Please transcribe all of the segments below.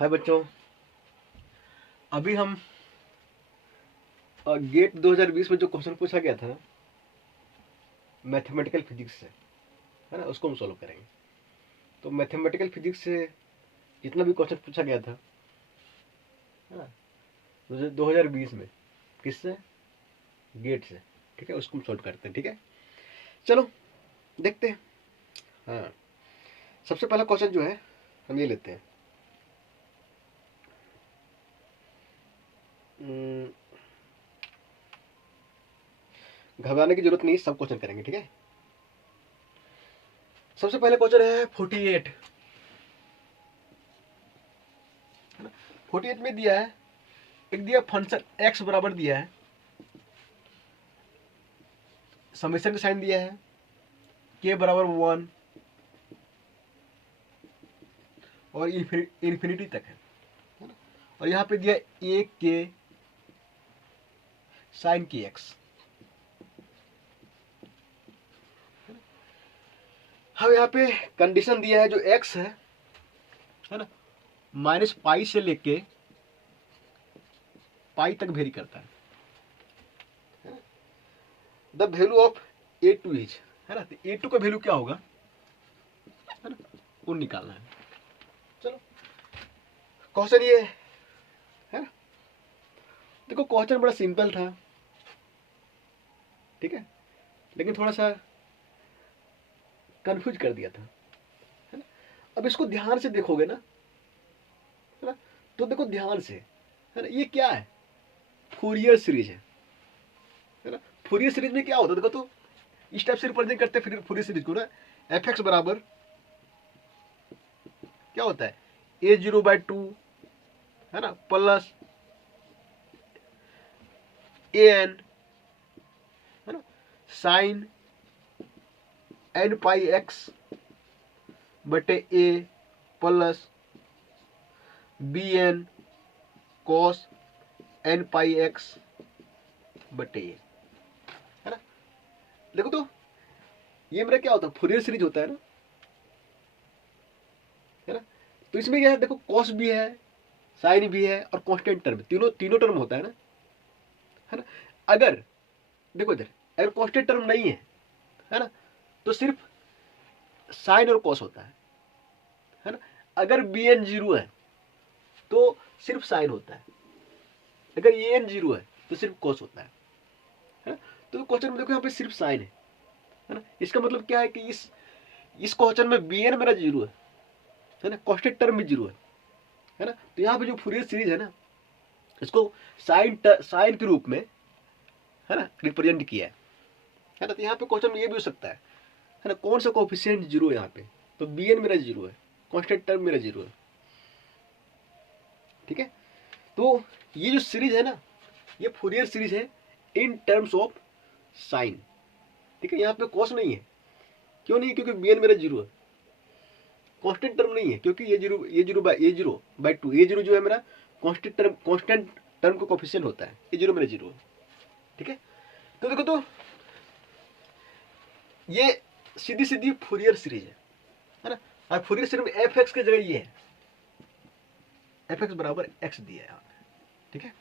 हाय बच्चों, अभी हम गेट 2020 में जो क्वेश्चन पूछा गया था मैथमेटिकल फिजिक्स से, है ना, उसको हम सॉल्व करेंगे। तो मैथमेटिकल फिजिक्स से जितना भी क्वेश्चन पूछा गया था, है ना, 2020 में, किससे? गेट से। ठीक है, उसको हम सॉल्व करते हैं। ठीक है, चलो देखते हैं। हाँ, सबसे पहला क्वेश्चन जो है हम ये लेते हैं। घबराने की जरूरत नहीं, सब क्वेश्चन करेंगे। ठीक है, सबसे पहले क्वेश्चन है 48। 48 में दिया है, एक दिया फंक्शन x बराबर दिया है, समेशन का साइन दिया है, k बराबर 1 और इन्फिनिटी तक है ना। और यहाँ पे दिया a k साइन की x। हम यहाँ पे कंडीशन दिया है, जो x है ना, माइनस पाई से लेके पाई तक वेरी करता है। The value of a2 is, है ना, तो a2 का वैल्यू क्या होगा, है ना, वो निकालना है। चलो क्वेश्चन ये है ना, देखो क्वेश्चन बड़ा सिंपल था, ठीक है, लेकिन थोड़ा सा कंफ्यूज कर दिया था, है ना। अब इसको ध्यान से देखोगे ना, है ना, तो देखो ध्यान से, है ना, ये क्या है, फूरियर सीरीज है ना। फूरियर सीरीज में क्या होता है देखो, तो इस टाइप से रिप्रेजेंट करते हैं फिर फूरियर सीरीज को ना। एफ एक्स बराबर क्या होता है, a0/2, है ना, प्लस an, है ना, साइन n पाई x बटे a plus bn cos n pi x बटे a, है ना। देखो तो ये मेरा क्या होता है, फूरियर सीरीज होता है ना, है ना। तो इसमें क्या है, देखो कॉस भी है, साइन भी है और कांस्टेंट टर्म, तीनों तीनों टर्म होता है ना। अगर देखो इधर, अगर कांस्टेंट टर्म नहीं है ना, तो सिर्फ साइन और कॉस होता है ना। अगर बी एन जीरो है तो सिर्फ साइन होता है, अगर ए एन जीरो है तो सिर्फ कॉस होता है ना। तो क्वेश्चन में देखो यहाँ पे सिर्फ साइन है ना। इसका मतलब क्या है कि इस क्वेश्चन में बी एन मेरा जीरो है ना, कांस्टेंट टर्म भी जीरो है ना। तो यहाँ पे जो फूरियर सीरीज है ना, इसको साइन के रूप में, है ना, रिप्रेजेंट किया है ना। तो यहाँ पे क्वेश्चन में ये भी हो सकता है ना, कौन सा कोफिशिएंट जीरो है यहाँ पे, तो बी एन मेरा जीरो है, कांस्टेंट टर्म मेरा जीरो है। ठीक है, तो ये जो सीरीज है ना, ये फूरियर सीरीज है इन टर्म्स ऑफ साइन। ठीक है, यहाँ पे कॉस नहीं है, क्यों नहीं, क्योंकि बी एन मेरा जीरो है। कांस्टेंट टर्म नहीं है, क्योंकि ये जीरो बाई टू, ये जीरो जो है मेरा कांस्टेंट टर्म का कोफिशिएंट होता है, ये जीरो मेरा जीरो है। ठीक है, तो देखो तो ये सीधी सीधी फूरियर सीरीज है ना। और फूरियर सीरीज में एफ एक्स की जगह ये है, एफ एक्स बराबर एक्स दिया है यहाँ पे। ठीक है,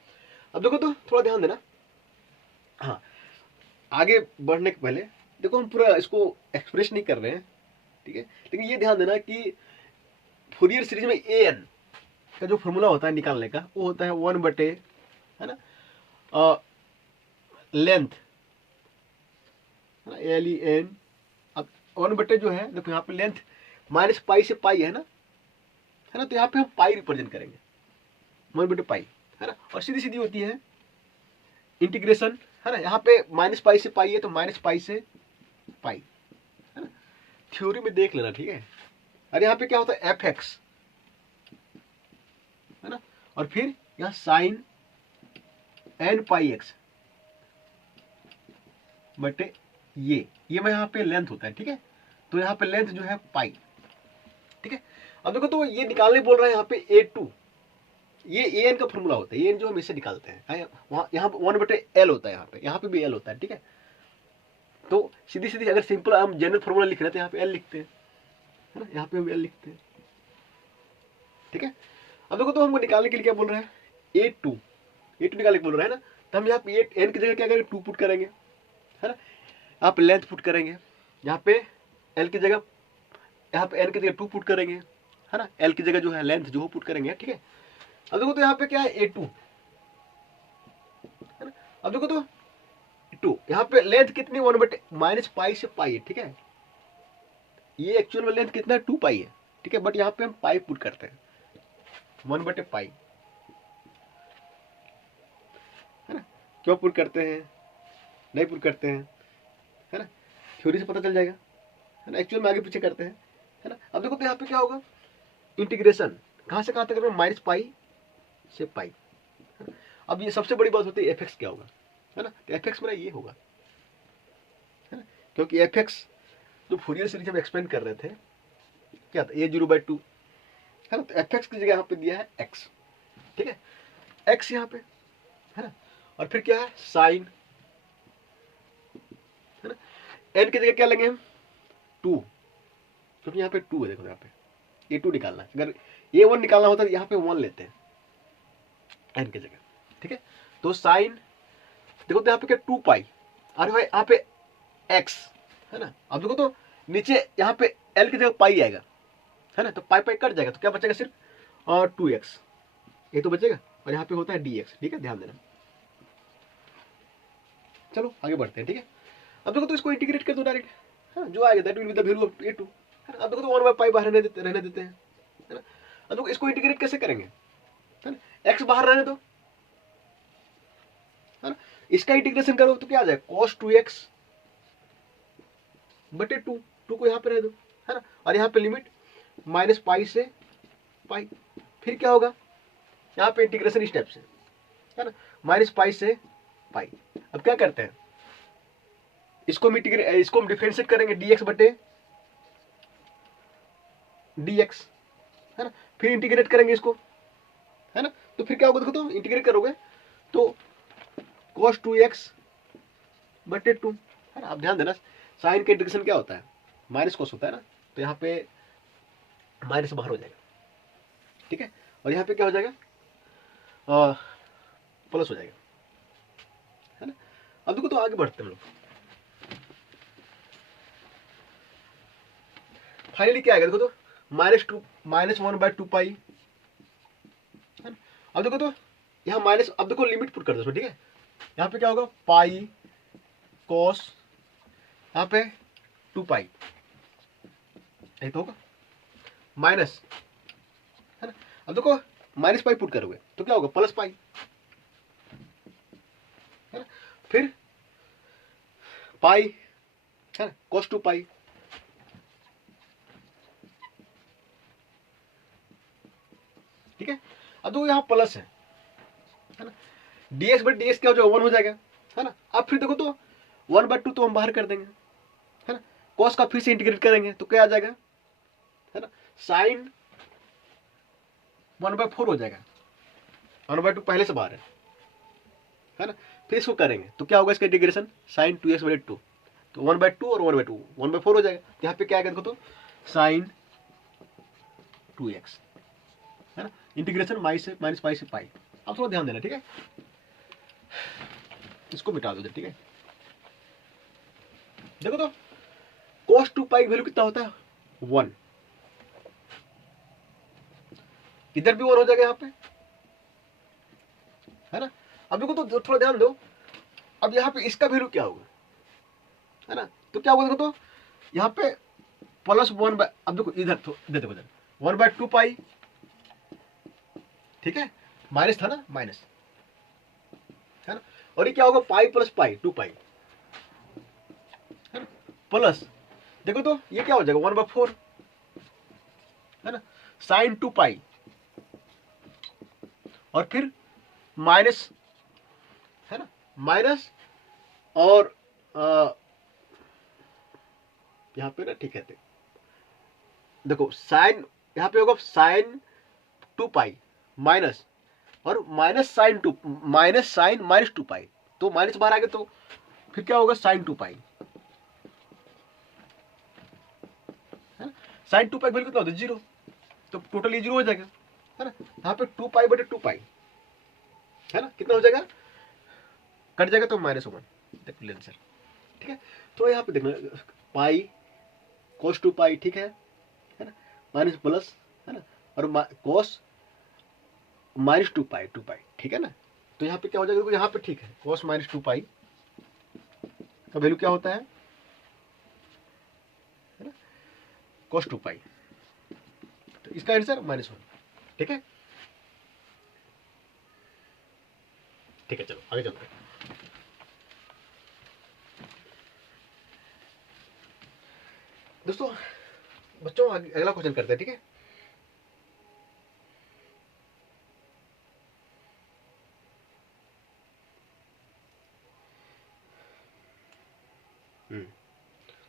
अब देखो तो थोड़ा ध्यान देना। हाँ, आगे बढ़ने के पहले देखो, हम पूरा इसको एक्सप्रेस नहीं कर रहे हैं, ठीक है, लेकिन ये ध्यान देना कि फूरियर सीरीज में ए एन का जो फॉर्मूला होता है निकालने का, वो होता है 1/, है ना, लेंथ, है ना, एल ई एन। अब 1/, जो है देखो यहाँ पे लेंथ माइनस पाई से पाई है ना, तो यहाँ पे हम पाई रिप्रेजेंट करेंगे, 1/पाई, है ना। और सीधी सीधी होती है इंटीग्रेशन, है ना, यहाँ पे माइनस पाई से पाई है तो माइनस पाई से पाई, है ना। थ्योरी में देख लेना, ठीक है। और यहाँ पे क्या होता है, एफ एक्स, है ना, और फिर यहाँ साइन एन पाई एक्स बटे ये मैं यहाँ पे लेंथ होता है, ठीक है। तो यहाँ पे लेंथ जो है पाई, ठीक है। अब देखो तो ये निकालने बोल रहा है यहाँ पे a2, ये ए एन का फॉर्मूला होता है, ए एन जो हम इससे निकालते हैं, वहां यहाँ 1/L होता है, यहाँ पे भी एल होता है, ठीक है। तो सीधी सीधी अगर सिंपल हम जनरल फॉर्मूला लिख रहे हैं तो यहाँ पे एल लिखते हैं, है ना, यहाँ पे हम एल लिखते हैं, ठीक है। अब देखो तो हमको निकालने के लिए क्या बोल रहा है, ए टू निकालने के बोल रहा है ना, तो हम यहाँ पे एन की जगह क्या करेंगे, 2 पुट करेंगे, है ना। यहाँ पे लेंथ पुट करेंगे, यहाँ पे एल की जगह, यहाँ पे एन की जगह 2 पुट करेंगे, है ना। एल की जगह जो है लेंथ जो पुट करेंगे, ठीक है। अब देखो तो यहाँ पे क्या है, A2, है ना। अब देखो तो 2, यहाँ पे लेंथ कितनी, 1/- पाई से पाई है, ठीक है। ये एक्चुअल में लेंथ कितना है, 2 पाई है, ठीक है। बट यहाँ पे हम पाई पुट करते हैं, 1/पाई, है ना। क्यों पुट करते हैं, नहीं पुट करते हैं, है ना, थ्योरी से पता चल जाएगा, है ना। एक्चुअल में आगे पीछे करते हैं, है ना। अब देखो तो यहाँ पे क्या होगा, इंटीग्रेशन कहाँ से कहाँ तक करना, -पाई से पाई। अब ये सबसे बड़ी बात होती है, एफ क्या होगा, है ना। तो एफ मेरा ये होगा, है ना, क्योंकि एफ जो फूरियर सीरीज हम एक्सपेंड कर रहे थे क्या था, A0/2, है ना। तो एफ की जगह यहाँ पे दिया है x, ठीक है, x यहाँ पे, है ना। और फिर क्या है, साइन, है ना। n की जगह क्या लेंगे हम, 2, क्योंकि यहाँ पे 2 है, देखो यहाँ पे A2 निकालना है, अगर A1 निकालना होता है यहाँ पे 1 लेते हैं n की जगह, ठीक है। तो साइन, देखो तो यहाँ पे क्या 2 पाई, और भाई यहाँ पे x, है ना। अब देखो तो नीचे यहाँ पे l की जगह पाई आएगा, है ना। तो पाई पाई कट जाएगा, तो क्या बचेगा सिर्फ, और 2x ये तो बचेगा, और यहाँ पे होता है dx, ठीक है, ध्यान देना। चलो आगे बढ़ते हैं, ठीक है। अब देखो तो इसको इंटीग्रेट कर दो डायरेक्ट, हाँ, जो आएगा that will be the value of A2, है ना। अब देखो तो 1/पाई बाहर रहने देते हैं, है ना। अब देखो इसको इंटीग्रेट कैसे करेंगे, है ना, x बाहर रहने दो, है ना। इसका इंटीग्रेशन करो तो क्या आ जाएगा, cos 2x बटे 2 को यहाँ पे रह दो, है ना। और यहाँ पे लिमिट -पाई से पाई, फिर क्या होगा, यहाँ पे इंटीग्रेशन स्टेप से, है ना, -पाई से पाई। अब क्या करते हैं, इसको हम डिफरेंशिएट करेंगे dx बटे dx, है ना। फिर इंटीग्रेट करेंगे इसको, है ना। तो फिर क्या होगा, देखो तो इंटीग्रेट करोगे तो cos 2x बटे 2, है ना। अब ध्यान देना, साइन का इंटीग्रेशन क्या होता है, माइनस cos होता है ना, तो यहाँ पे माइनस बाहर हो जाएगा, ठीक है। और यहाँ पे क्या हो जाएगा, प्लस हो जाएगा, है ना। अब देखो तो आगे बढ़ते हैं हम लोग, फाइनली क्या आएगा, देखो तो -1/2 पाई, है ना। अब देखो तो यहाँ माइनस, अब देखो लिमिट पुट कर दो, ठीक है। यहाँ पे क्या होगा, पाई कॉस, यहाँ पे 2 पाई, यही तो होगा, माइनस, है ना। अब देखो -पाई पुट करोगे तो क्या होगा, +पाई, है ना। फिर पाई, है ना, cos 2 पाई, ठीक है। अब देखो यहाँ प्लस है ना, dx बट dx क्या हो जाएगा, 1 हो जाएगा, है ना। अब फिर देखो तो 1/2 तो हम बाहर कर देंगे, है ना। cos का फिर से इंटीग्रेट करेंगे तो क्या आ जाएगा, है ना, साइन 1/4 हो जाएगा, 1/2 पहले से बाहर है ना। फिर इसको करेंगे तो क्या होगा, इसका इंटीग्रेशन साइन 2x बटे 2, तो 1/2 और 1/2 1/4 हो जाएगा। यहाँ पे क्या आएगा, देखो तो साइन 2x, है ना। इंटीग्रेशन -पाई से पाई। अब थोड़ा ध्यान देना, ठीक है, इसको मिटा दो, ठीक है। देखो तो cos 2 पाई वैल्यू कितना होता है, 1, इधर भी 1 हो जाएगा यहाँ पे, है ना। अब देखो तो थोड़ा ध्यान दो, अब यहाँ पे इसका वैल्यू क्या होगा, है ना। तो क्या होगा, देखो तो यहाँ पे +1, अब देखो इधर तो इधर देखो, इधर 1/2 पाई, ठीक है, माइनस था ना, माइनस, है ना। और ये क्या होगा, पाई प्लस पाई 2 पाई, है ना, प्लस, देखो तो ये क्या हो जाएगा, 1/4, है ना, साइन 2 पाई, और फिर माइनस, है ना, माइनस, और यहाँ पे ना, ठीक है, देखो साइन, यहाँ पे होगा साइन 2 पाई माइनस, और माइनस साइन -2 पाई, तो माइनस बाहर आ गया, तो फिर क्या होगा, साइन 2 पाई, है ना। साइन 2 पाई वैल्यू कितना होता है, 0, तो टोटल ये 0 हो जाएगा, है ना। यहाँ पे 2π/2π है ना, कितना हो जाएगा, कट जाएगा तो -1 देख लो आंसर। ठीक है, तो यहाँ पे देखना पाई cos 2π, ठीक है ना, माइनस प्लस है ना, और cos -2π, ठीक है ना। तो यहाँ पे क्या हो जाएगा, देखो यहाँ पे ठीक है, cos -2π का वैल्यू क्या होता है ना, cos 2π, तो इसका आंसर -1। ठीक है, ठीक है, चलो आगे चलते हैं। दोस्तों बच्चों अगला क्वेश्चन करते हैं। ठीक है,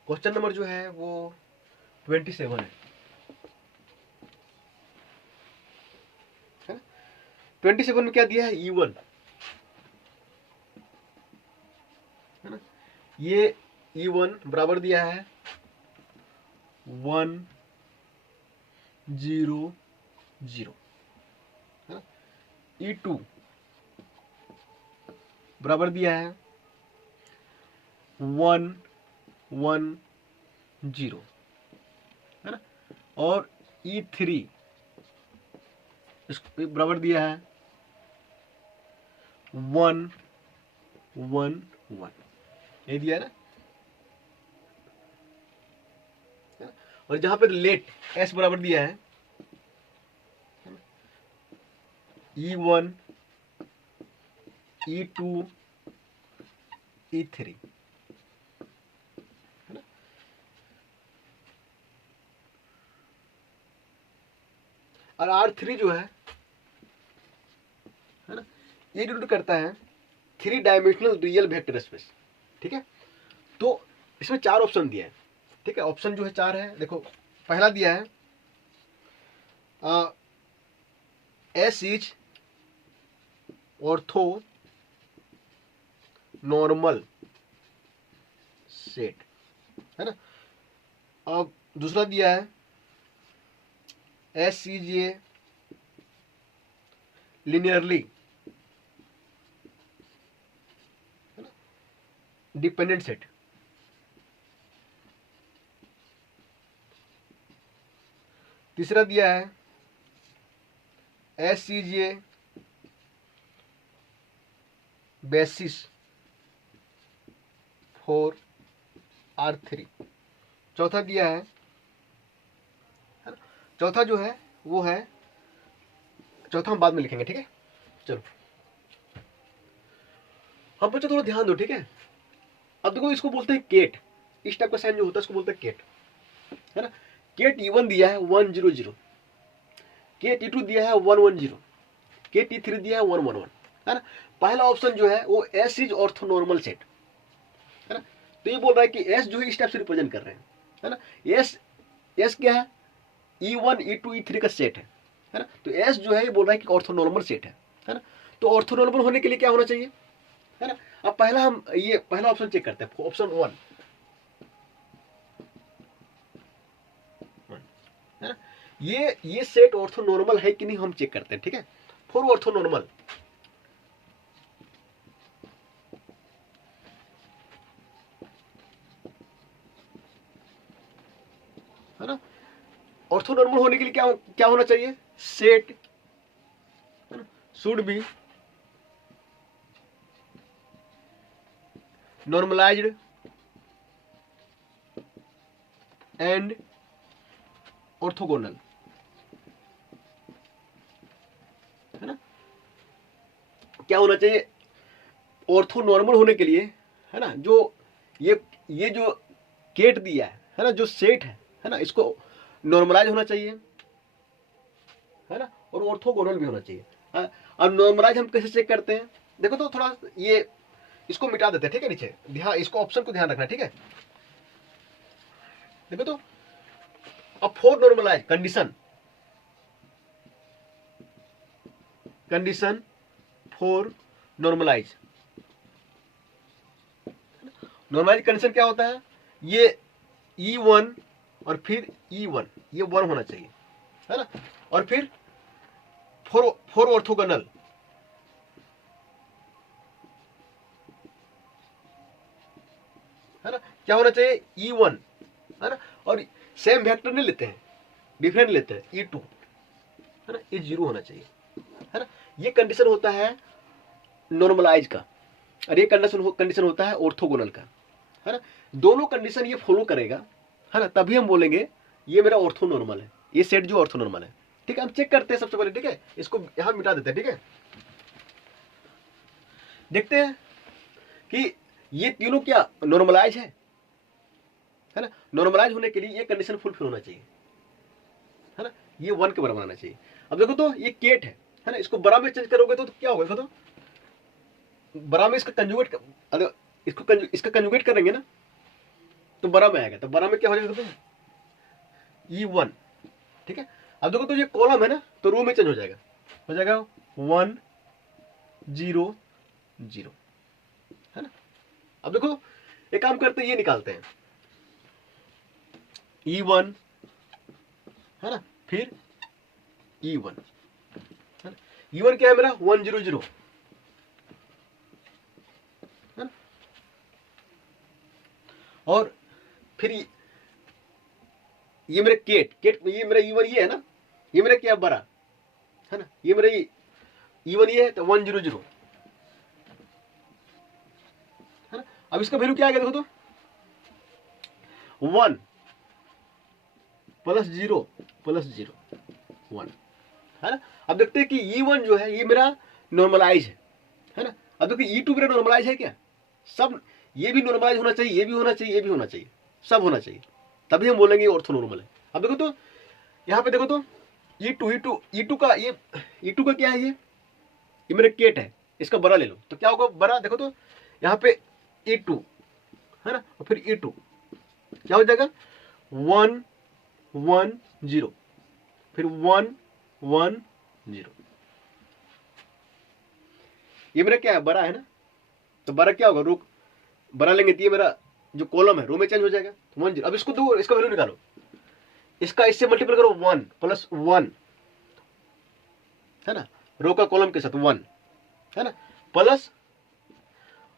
क्वेश्चन नंबर जो है वो 27 है ना। 27 में क्या दिया है, E1 है ना, ये E1 बराबर दिया है 1 0 0 है ना। E2 बराबर दिया है 1 1 0 है ना, और E3 इसको बराबर दिया है 1 1 1, ये दिया है ना। और जहां पे लेट S बराबर दिया है E1 E2 E3 है ना। और R3 जो है ना, ये डिनोट करता है 3 डायमेंशनल रियल वेक्टर स्पेस। ठीक है, तो इसमें 4 ऑप्शन दिया है। ठीक है, ऑप्शन जो है 4 है, देखो पहला दिया है S is ortho normal set है ना। अब दूसरा दिया है S is a linearly dependent set. तीसरा दिया है S is a basis for R3। चौथा दिया है ना, चौथा जो है वो है, चौथा हम बाद में लिखेंगे। ठीक है, चलो हम बच्चों थोड़ा ध्यान दो। ठीक है, अब देखो इसको बोलते हैं केट, इस टाइप का साइन जो होता है इसको बोलते हैं केट है ना। केट E1 दिया है 1 0 0, केट E2 दिया है 1 1 0, केट E3 दिया है 1 1 1 है ना। पहला ऑप्शन जो है वो S इज ऑर्थोनॉर्मल सेट है ना। तो ये बोल रहा है कि S जो है इस टाइप से रिप्रेजेंट कर रहे हैं है ना। S क्या है, E1 E2 E3 का सेट है ना। तो S जो है ये बोल रहा है कि ऑर्थोनॉर्मल सेट है ना। तो ऑर्थोनॉर्मल होने के लिए क्या होना चाहिए है ना। अब पहला हम ये पहला ऑप्शन चेक करते हैं, ऑप्शन 1 है ना। ये सेट ऑर्थोनॉर्मल है कि नहीं हम चेक करते हैं। ठीक है, फॉर ऑर्थोनॉर्मल है ना। ऑर्थोनॉर्मल होने के लिए क्या क्या होना चाहिए, set should be normalised and orthogonal है ना। क्या होना चाहिए, ऑर्थोनॉर्मल होने के लिए है ना, जो ये जो केट दिया है ना, जो सेट है ना, इसको नॉर्मलाइज होना चाहिए है ना, और ऑर्थोगोनल भी होना चाहिए। अब नॉर्मलाइज हम कैसे चेक करते हैं, देखो तो थोड़ा ये इसको मिटा देते हैं। ठीक है, नीचे ध्यान, इसको ऑप्शन को ध्यान रखना। ठीक है, देखो तो अब for normalise condition for normalise condition क्या होता है, ये E1 और फिर E1 ये 1 होना चाहिए है ना, और फिर फोर ऑर्थोगोनल, है ना, क्या होना चाहिए E1, है ना, और सेम वेक्टर नहीं लेते हैं, डिफरेंट लेते हैं E2, है ना, ये 0 होना चाहिए, है ना। ये कंडीशन होता है नॉर्मलाइज का, और ये कंडीशन होता है ऑर्थोगोनल का, है ना। दोनों कंडीशन ये फॉलो करेगा, है ना, तभी हम बोलेंगे ये मेरा ऑर्थो नॉर्मल है, ये सेट जो ऑर्थो नॉर्मल है। ठीक है, हम चेक करते हैं सबसे पहले, ठीक है, इसको यहां मिटा देते हैं। ठीक है, देखते हैं कि ये तीनों क्या नॉर्मलाइज है ना। नॉर्मलाइज होने के लिए ये कंडीशन फुलफिल होना चाहिए, है ना, ये 1 के बराबर आना चाहिए। अब देखो तो ये केट है ना, इसको बड़ा में चेंज करोगे तो क्या होगा, देखो तो बड़ा में इसका कंजुगेट, अगर इसका कंजुगेट करेंगे ना तो बड़ा में आएगा, तो बड़ा में क्या हो जाएगा, तो E1। ठीक है, अब देखो तो ये कॉलम है ना, तो रो में चेंज हो जाएगा 1 0 0, है ना। अब देखो एक काम करते हैं, ये निकालते हैं E1, है ना, फिर E1, है ना। E1 क्या है मेरा 1 0 0, है ना, और फिर ये मेरे केट, ये मेरा E1 ये है ना, ये मेरा क्या बड़ा, है ना, ये मेरा E1 ये है, तो 1 0 0, है ना। अब इसका वैल्यू क्या आएगा, देखो तो 1 + 0 + 0 1, है ना। अब देखते हैं कि E1 जो है ये मेरा नॉर्मलाइज है ना। अब देखिए E2 मेरा नॉर्मलाइज है क्या, सब ये भी नॉर्मलाइज होना चाहिए, ये भी होना चाहिए, ये भी होना चाहिए, सब होना चाहिए, तभी हम बोलेंगे ऑर्थो नॉर्मल है। अब देखो तो यहाँ पे देखो तो E2 का E2 का क्या है, ये मेरे केट है, इसका बड़ा ले लो तो क्या होगा बड़ा, देखो तो यहाँ पे E2, है ना, और फिर E2 क्या हो जाएगा 1 1 0, फिर 1 1 0, ये मेरा क्या है बड़ा है ना, तो बड़ा क्या होगा, रो बड़ा लेंगे तो ये मेरा जो कॉलम है रो में चेंज हो जाएगा 1 0। अब इसको दो, इसका वैल्यू निकालो, इसका इससे मल्टीपल करो 1 + 1, है ना, रो का कॉलम के साथ 1, है ना, प्लस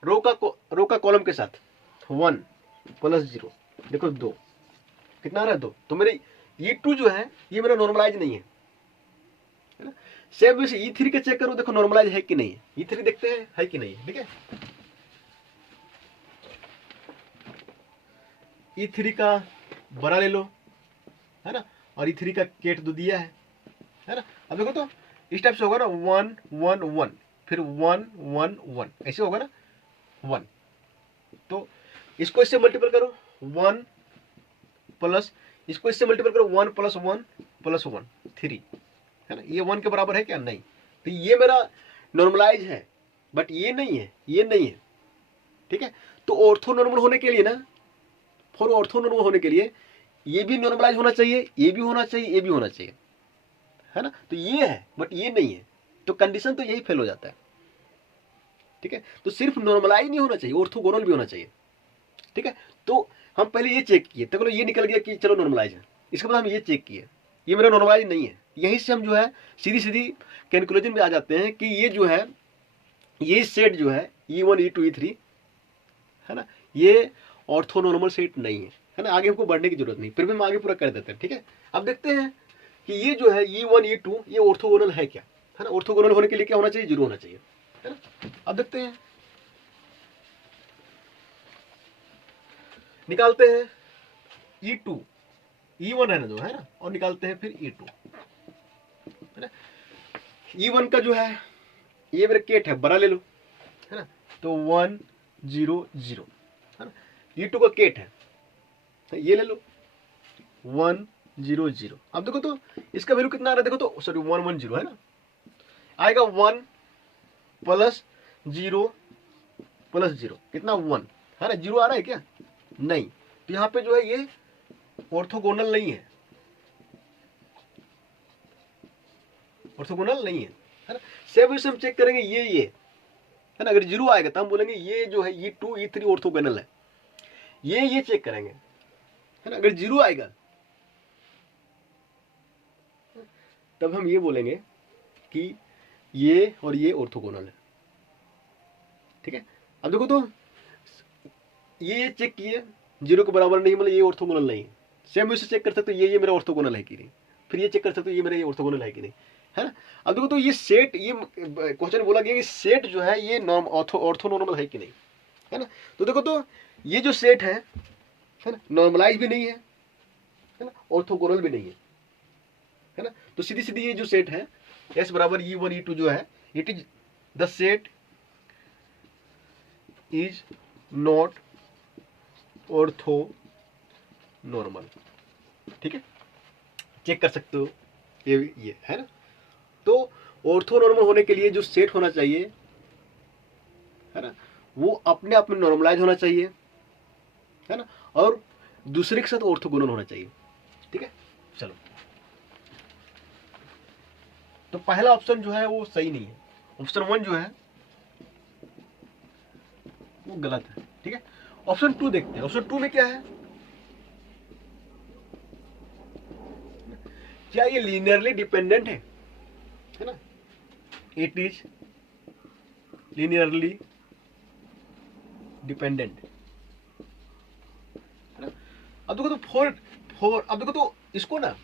रो का कॉलम के साथ 1 + 0, देखो 2, कितना आ रहा है 2, तो मेरे E2 जो है ये मेरा नॉर्मलाइज नहीं है ना। सेम वैसे E3 के चेक करो, देखो नॉर्मलाइज है कि नहीं है, E3 देखते हैं है कि नहीं है। ठीक है, E3 का बड़ा ले लो, है ना, और E3 का केट दो दिया है ना। अब देखो तो इस टाइप से होगा ना 1 1 1, फिर 1 1 1, ऐसे होगा ना 1, तो इसको इससे मल्टीपल करो 1 प्लस, इसको इससे मल्टीपल करो 1 + 1 + 1 3, है ना, ये 1 के बराबर है क्या, नहीं, तो ये मेरा नॉर्मलाइज है, बट ये नहीं है, ये नहीं है। ठीक है, तो ऑर्थो नॉर्मल होने के लिए ना, फॉर ऑर्थो नॉर्मल होने के लिए ये भी नॉर्मलाइज होना चाहिए, ये भी होना चाहिए, ये भी होना चाहिए, है ना, तो ये है बट ये नहीं है, तो कंडीशन तो यही फेल हो जाता है। ठीक है, तो सिर्फ नॉर्मलाइज नहीं होना चाहिए, ऑर्थोगोनल भी होना चाहिए। ठीक है, तो हम पहले ये चेक किए, तो ये निकल गया कि चलो नॉर्मलाइज है, इसके बाद हम ये चेक किए ये मेरा नॉर्मलाइज नहीं है, यहीं से हम जो है सीधी कंक्लूजन में आ जाते हैं कि ये जो है ये सेट जो है E1 E2 E3, है ना, ये ऑर्थोनॉर्मल सेट नहीं है ना। आगे हमको बढ़ने की जरूरत नहीं, फिर भी हम आगे पूरा कर देते हैं। ठीक है, अब देखते हैं कि ये जो है E1 E2 ये ऑर्थोगोनल है क्या, है ना। ऑर्थोगोनल होने के लिए क्या होना चाहिए, 0 होना चाहिए, है ना। अब देखते हैं, निकालते हैं E2, E1 है ना जो, है ना, और निकालते हैं फिर E2, है ना। E1 का जो है ये मेरा केट है, बड़ा ले लो, है ना, तो 1 0 0, है ना। E2 का केट है, तो ये ले लो 1 0 0। अब देखो तो इसका वैल्यू कितना आ रहा है, देखो तो सॉरी 1 1 0, है ना, आएगा 1 + 0 + 0, कितना 1, है ना, 0 आ रहा है क्या, नहीं, तो यहाँ पे जो है ये ऑर्थोगोनल नहीं है, ऑर्थोगोनल नहीं है ना। सेम वैसे हम चेक करेंगे ये है ना, अगर 0 आएगा तो हम बोलेंगे ये जो है E2 E3 ऑर्थोगोनल है, ये चेक करेंगे, है ना। अगर 0 आएगा तब हम ये बोलेंगे कि ये और ये ऑर्थोगोनल है, ठीक है। अब देखो तो ये चेक किए, 0 के बराबर नहीं, मतलब ये ऑर्थोगोनल नहीं है। सेम इसे चेक कर सकते हो, ये मेरा ऑर्थोगोनल है कि नहीं, फिर ये चेक कर सकते हो ये मेरा ये ऑर्थोगोनल है कि नहीं, है ना। अब देखो तो ये सेट, ये क्वेश्चन बोला गया कि सेट जो है ये नॉर्म ऑर्थोनॉर्मल है कि नहीं, है ना। तो देखो तो ये जो सेट है ना, नॉर्मलाइज भी नहीं है ना, ऑर्थोगोनल भी नहीं है ना। तो सीधी सीधी ये जो सेट है S बराबर E1 E2 जो है, it is the set is not orthonormal, ठीक है, चेक कर सकते हो ये है ना। तो ऑर्थोनॉर्मल होने के लिए जो सेट होना चाहिए, है ना, वो अपने आप में नॉर्मलाइज होना चाहिए, है ना, और दूसरे के साथ ऑर्थोगोनल होना चाहिए, ठीक है। चलो, तो पहला ऑप्शन जो है वो सही नहीं है, ऑप्शन 1 जो है वो गलत है, ठीक है। ऑप्शन 2 देखते हैं, ऑप्शन 2 में क्या है, क्या ये लीनियरली डिपेंडेंट है ना, इट इज लीनियरली डिपेंडेंट, है ना। अब देखो तो फोर अब देखो तो इसको ना,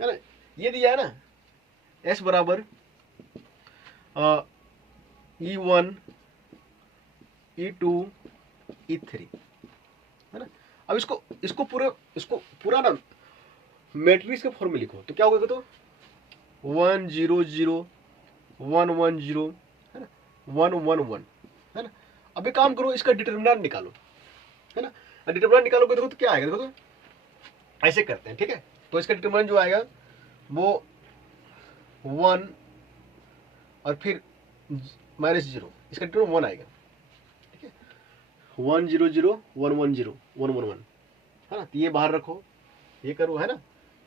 है ना, ये दिया है ना S बराबर E1 E2 E3, है ना। अब इसको इसको पूरा ना मैट्रिक्स के फॉर्म में लिखो, तो क्या होगा, तो 1 0 0 1 1 0, है ना, 1 1 1, है ना। अब एक काम करो, इसका डिटरमिनेंट निकालो, है ना। डिटरमिनेंट निकालोगे देखो तो क्या आएगा, देखो तो ऐसे करते हैं, ठीक है। तो इसका डिटरमिनेंट जो आएगा वो 1 और फिर -0, इसका डिटरमिनेंट 1 आएगा, ठीक है। 1 0 0 1 1 0 1 1 1, है ना। तो ये बाहर रखो, ये करो, है ना,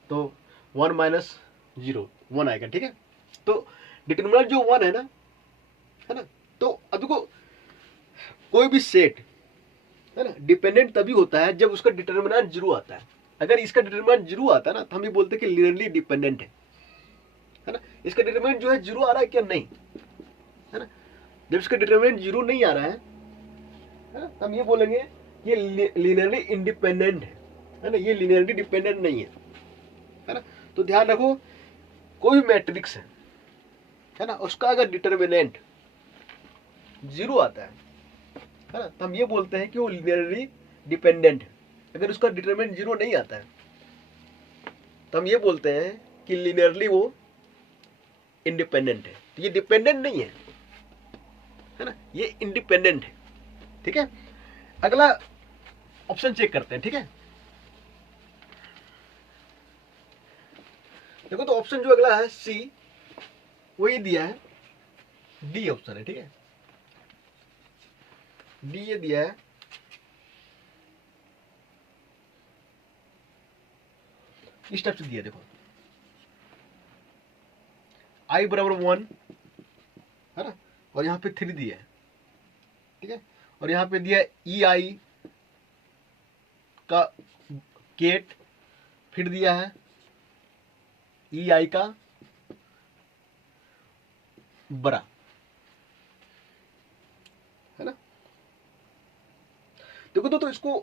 तो 1 -0 1 आएगा, ठीक है। तो डिटरमिनेंट जो 1 है ना, तो अब देखो कोई भी सेट, है ना, डिपेंडेंट तभी होता है जब उसका डिटरमिनेंट 0 आता है। अगर इसका डिटरमिनेंट 0 आता है ना, तो हम ये बोलते हैं कि लीनियरली डिपेंडेंट है ना। इसका डिटरमिनेंट जो है 0 आ रहा है क्या, नहीं, है ना। जब इसका डिटरमिनेंट 0 नहीं आ रहा है ना, तो हम ये बोलेंगे ये लीनियरली इंडिपेंडेंट है ना, ये लीनियरली डिपेंडेंट नहीं है ना। तो ध्यान रखो, कोई मैट्रिक्स है ना, उसका अगर डिटरमिनेंट 0 आता है ना, तो हम ये बोलते हैं कि वो लीनियरली डिपेंडेंट है। अगर उसका डिटरमिनेंट 0 नहीं आता है, तो हम ये बोलते हैं कि लीनियरली वो इंडिपेंडेंट है। तो ये डिपेंडेंट नहीं है ना, ये इंडिपेंडेंट है, ठीक है। अगला ऑप्शन चेक करते हैं, ठीक है। देखो तो ऑप्शन जो अगला है C, वो ये दिया है, D ऑप्शन है, ठीक है। D ये दिया है, इस टाइप से दिया, देखो I बराबर 1, है ना, और यहाँ पे 3 दिया है, ठीक है। और यहाँ पे दिया है EI का केट, फिर दिया है EI का बड़ा, है ना। देखो तो इसको,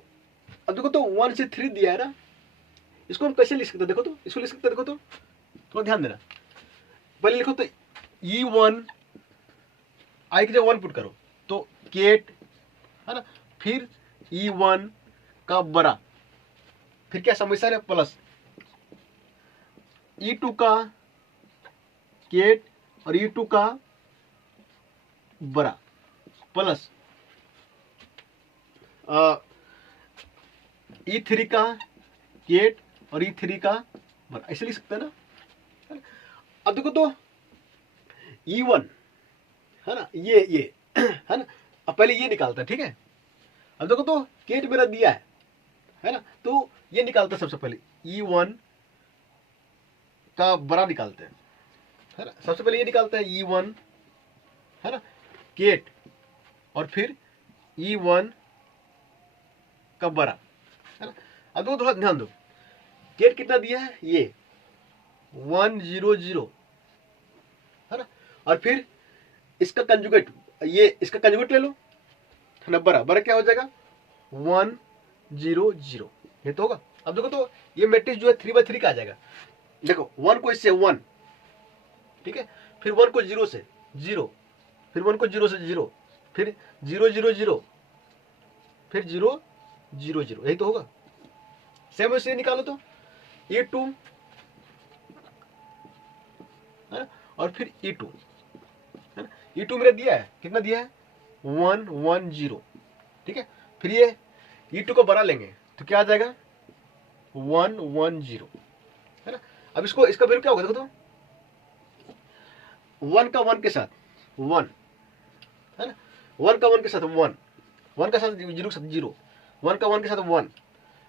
अब देखो तो 1 से 3 दिया है ना, इसको हम कैसे लिख सकते हैं, देखो तो इसको लिख सकते हैं, देखो तो थोड़ा ध्यान देना। पहले लिखो तो E1 I की जगह 1 पुट करो, तो केट, है ना, फिर E1 का बड़ा, फिर क्या समस्या है, प्लस E2 का केट और E2 का बड़ा, प्लस E3 का केट और E3 का बड़ा, ऐसे लिख सकते हैं ना। अब देखो तो E1, है ना, ये है ना। अब पहले ये निकालता है, ठीक है। अब देखो तो केट मेरा दिया है ना, तो ये निकालता है सबसे पहले, E1 का बड़ा निकालते हैं, है ना। सबसे पहले ये निकालता है E1, है ना, केट, और फिर E1 का बड़ा, है ना। अब देखो थोड़ा ध्यान दो, केट कितना दिया है, ये 1 0 0, और फिर इसका कंजुगेट, ये इसका कंजुगेट ले लो है ना, बराबर क्या हो जाएगा 1 0 0, ये तो होगा। अब देखो तो ये मैट्रिक्स जो है 3/3 का आ जाएगा। देखो 1 को इससे 1, ठीक है, फिर 1 को 0 से 0, फिर 1 को 0 से 0, फिर 0 0 0, फिर 0 0 0, यही तो होगा। सेम वैसे निकालो तो E2 है ना, और फिर E2 है ना। E2 मेरा दिया है, कितना दिया है 1 1 0, ठीक है। फिर ये E2 को बड़ा लेंगे तो क्या आ जाएगा 1 1 0 है ना। अब इसको, इसका वैल्यू क्या होगा देखो तो, 1 का 1 के साथ 1 है ना, 1 का 1 के साथ 1, 1 का साथ 0 के साथ 0, 1 का 1 के साथ 1,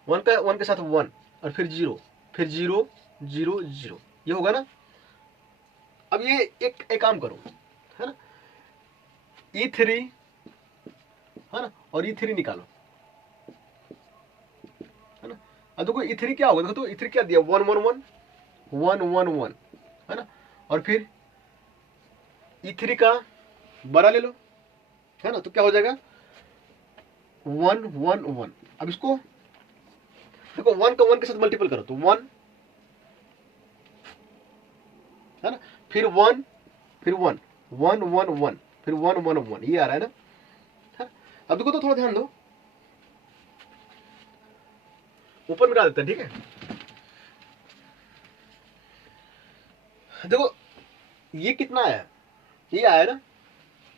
1 का 1 के साथ 1, और फिर 0, फिर 0 0 0, ये होगा ना। अब ये एक काम करो है ना, E3 है ना, और E3 निकालो है ना। अब देखो E3 क्या होगा, देखो तो E3 क्या दिया 1 1 1 1 1 1 है ना, और फिर E3 का बड़ा ले लो है ना, तो क्या हो जाएगा 1 1 1। अब इसको देखो 1 का 1 के साथ मल्टीपल करो तो 1 है ना, फिर 1, फिर 1 1 1 1, फिर 1 1 1, ये आ रहा है ना है? अब देखो तो थोड़ा ध्यान दो, ऊपर मिटा देते हैं, ठीक है। देखो ये कितना आया, ये आया ना,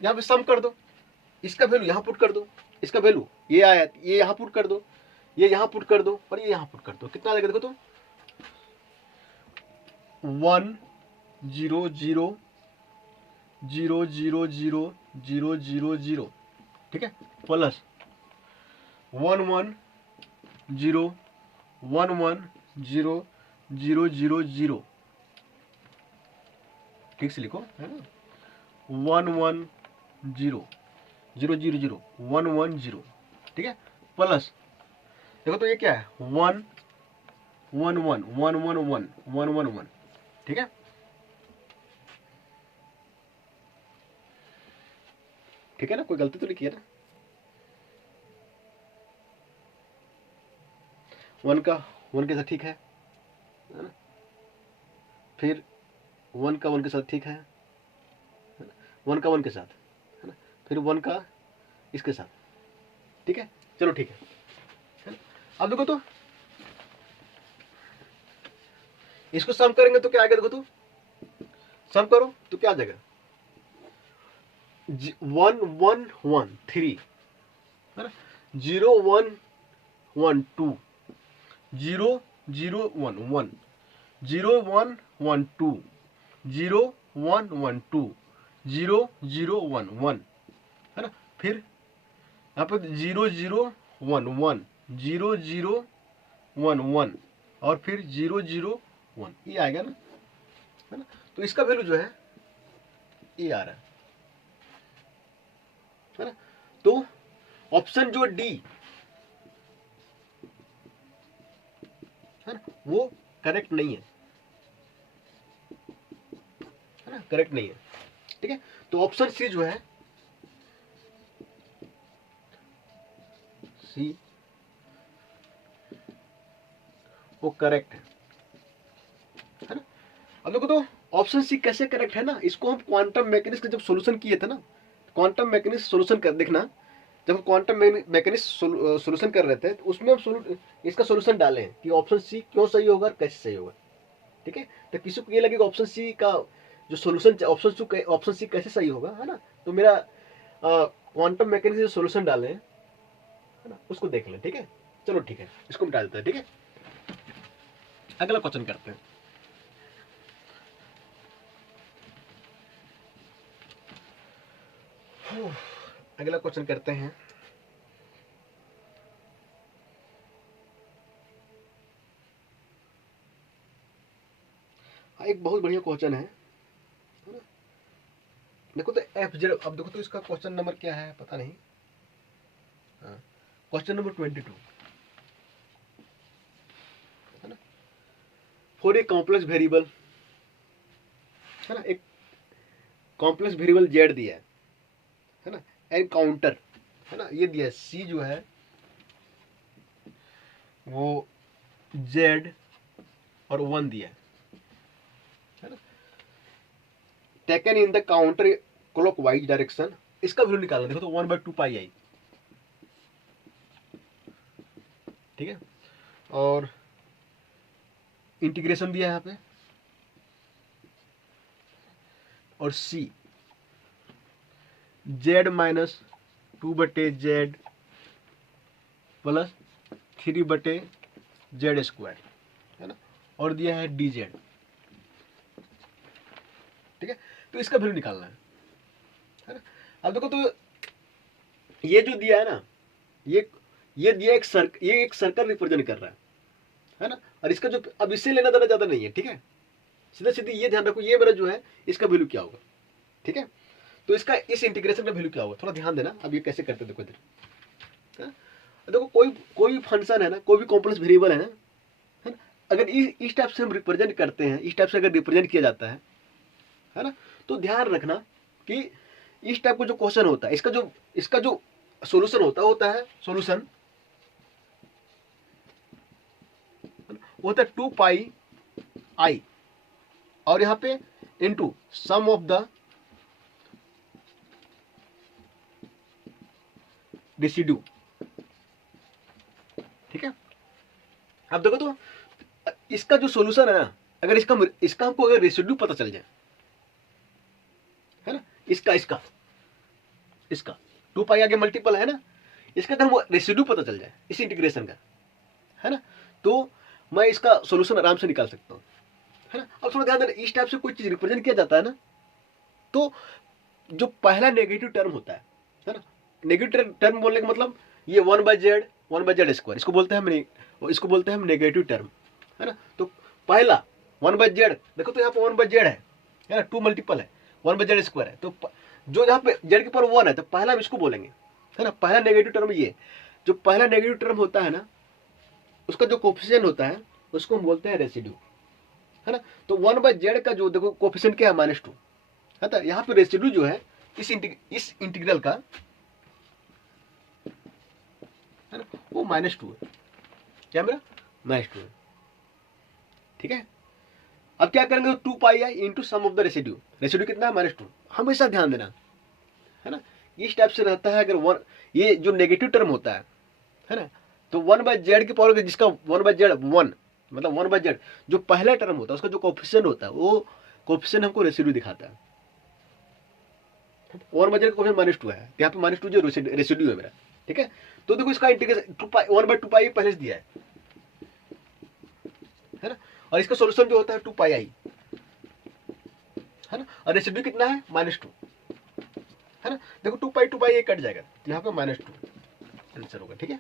यहाँ पे सम कर दो, इसका वैल्यू यहाँ पुट कर दो, इसका वैल्यू ये आया, ये यहाँ पुट कर दो, ये यहाँ पुट कर दो, और ये यहाँ पुट कर दो, कितना आ जाएगा देखो तो 1 0 0 0 0 0 0 0 0, ठीक है, प्लस 1 1 0 1 1 0 0 0 0, ठीक से लिखो है ना, 1 1 0 0 0 0 1 1 0, ठीक है, प्लस देखो तो ये क्या है 1 1 1 1 1 1 1 1 1, ठीक है। ठीक है ना, कोई गलती तो नहीं की है ना। 1 का 1 के साथ ठीक है ना, फिर 1 का 1 के साथ ठीक है, 1 का 1 के साथ है ना, फिर 1 का इसके साथ, ठीक है, चलो ठीक है ना। अब देखो तो इसको सम करेंगे तो क्या आएगा, देखो तो सम करो तो क्या आ जाएगा 1 1 1 3 है ना, 0 1 1 2 0 0 1 1 0 1 1 2 0 1 1 2 0 0 1 1 है ना, फिर यहाँ पे 0 0 1 1 0 0 1 1, और फिर 0 0 1, ये आएगा ना है ना। तो इसका वैल्यू जो है ये आ रहा है ना। तो ऑप्शन जो डी है ना, वो करेक्ट नहीं है ना, करेक्ट नहीं है, ठीक है। तो ऑप्शन सी जो है, सी वो करेक्ट है ना। अब देखो तो ऑप्शन सी कैसे करेक्ट है ना, इसको हम क्वांटम मैकेनिक्स का जब सॉल्यूशन किए थे ना, क्वांटम मैकेनिक्स सॉल्यूशन कर देखना, जब हम क्वांटम मैकेनिक्स सॉल्यूशन कर रहे थे तो उसमें हम इसका सॉल्यूशन डाले हैं कि ऑप्शन सी क्यों सही होगा और कैसे सही होगा, ठीक है। तो किसी को ये लगेगा ऑप्शन सी का जो सॉल्यूशन, ऑप्शन सी कैसे सही होगा है ना, तो मेरा क्वांटम मैकेनिक्स जो सॉल्यूशन डाले हैं है ना, उसको देख लें, ठीक है। चलो ठीक है, इसको मिटा देते हैं, ठीक है। अगला क्वेश्चन करते हैं। अगला क्वेश्चन करते हैं। एक बहुत बढ़िया क्वेश्चन है ना। देखो तो एफ जेड, अब देखो तो इसका क्वेश्चन नंबर क्या है पता नहीं, क्वेश्चन नंबर 22 है ना, फॉर ए कॉम्प्लेक्स वेरिएबल है ना, एक कॉम्प्लेक्स वेरिएबल जेड दिया है ना, एंड काउंटर है ना, ये दिया है सी जो है वो जेड और 1 दिया है ना, taken in the counter clockwise direction, इसका वैल्यू निकालना, देखो तो 1/2 पाई आई, ठीक है, और इंटीग्रेशन दिया है यहाँ पे, और सी Z minus 2/z plus 3/z² है ना, और दिया है dz, ठीक है। तो इसका वैल्यू निकालना है ना। अब देखो तो ये जो दिया है ना, ये दिया ये एक सर्कल रिप्रेजेंट कर रहा है ना, और इसका जो अब इससे लेना देना ज्यादा नहीं है, ठीक है, सीधा सीधी ये ध्यान रखो, ये मेरा जो है इसका वैल्यू क्या होगा, ठीक है। तो इसका इस इंटीग्रेशन का वैल्यू क्या होगा, थोड़ा ध्यान देना। अब ये कैसे करते देखो इधर, देखो कोई फंक्शन है ना, कोई भी कॉम्प्लेक्स वेरिएबल है ना, अगर इस टाइप से हम रिप्रेजेंट करते हैं, इस टाइप से अगर रिप्रेजेंट किया जाता है ना, तो ध्यान रखना कि इस टाइप का जो क्वेश्चन होता है, इसका जो सॉल्यूशन होता है सॉल्यूशन होता है 2 पाई आई, और यहाँ पे into some of the residue, ठीक है। अब देखो तो इसका जो सॉल्यूशन है ना, अगर इसका हमको अगर रेसिड्यू पता चल जाए, है ना, इसका 2 पाई आगे मल्टीपल है ना, इसका अगर हमको रेसिड्यू पता चल जाए इस इंटीग्रेशन का, है ना, तो मैं इसका सॉल्यूशन आराम से निकाल सकता हूँ, है ना। अब थोड़ा ध्यान देना, इस टाइप से कोई चीज रिप्रेजेंट किया जाता है ना, तो जो पहला नेगेटिव टर्म होता है ना, नेगेटिव टर्म बोलने का मतलब ये 1/z² इसको बोलते हैं हम नेगेटिव टर्म, है ना। तो पहला 1/z, देखो तो यहाँ पे 1/z है ना, 2 मल्टीपल है, 1/z² है, तो जो यहाँ पे z के पावर 1 है, तो पहला हम इसको बोलेंगे, है ना। पहला नेगेटिव टर्म ये, जो पहला नेगेटिव टर्म होता है ना, उसका जो कोफिशिएंट होता है उसको हम बोलते हैं रेसिड्यू, है ना। तो 1/z का जो देखो कोफिशिएंट क्या है, -2 है, तो यहाँ पे रेसिड्यू जो है इस इंटीग्रल का, है ना, वो -2 है, क्या मेरा -2 है, ठीक है। अब क्या करेंगे, 2 pi i into sum of the residue, residue कितना है -2, हमेशा ध्यान देना, है ना। इस टाइप से रहता है, अगर ये जो नेगेटिव टर्म होता है ना, तो 1/z की पावर, जिसका 1/z 1 मतलब 1/z जो पहला टर्म होता है उसका जो कोफिशिएंट होता है, वो कोफिशिएंट हमको रेसिड्यू दिखाता है। 1/z का कोफिशिएंट -2 है, यहाँ पे -2 जो रेसिड्यू है मेरा, ठीक है। तो देखो इसका इंटीग्रेशन 1/2 पाई पहले से दिया है ना, और इसका सॉल्यूशन जो होता है 2 पाई आई, है ना, और रेसिड्यू कितना है -2, है ना। देखो 2 पाई ये कट जाएगा, तो यहाँ पे -2 आंसर होगा, ठीक है।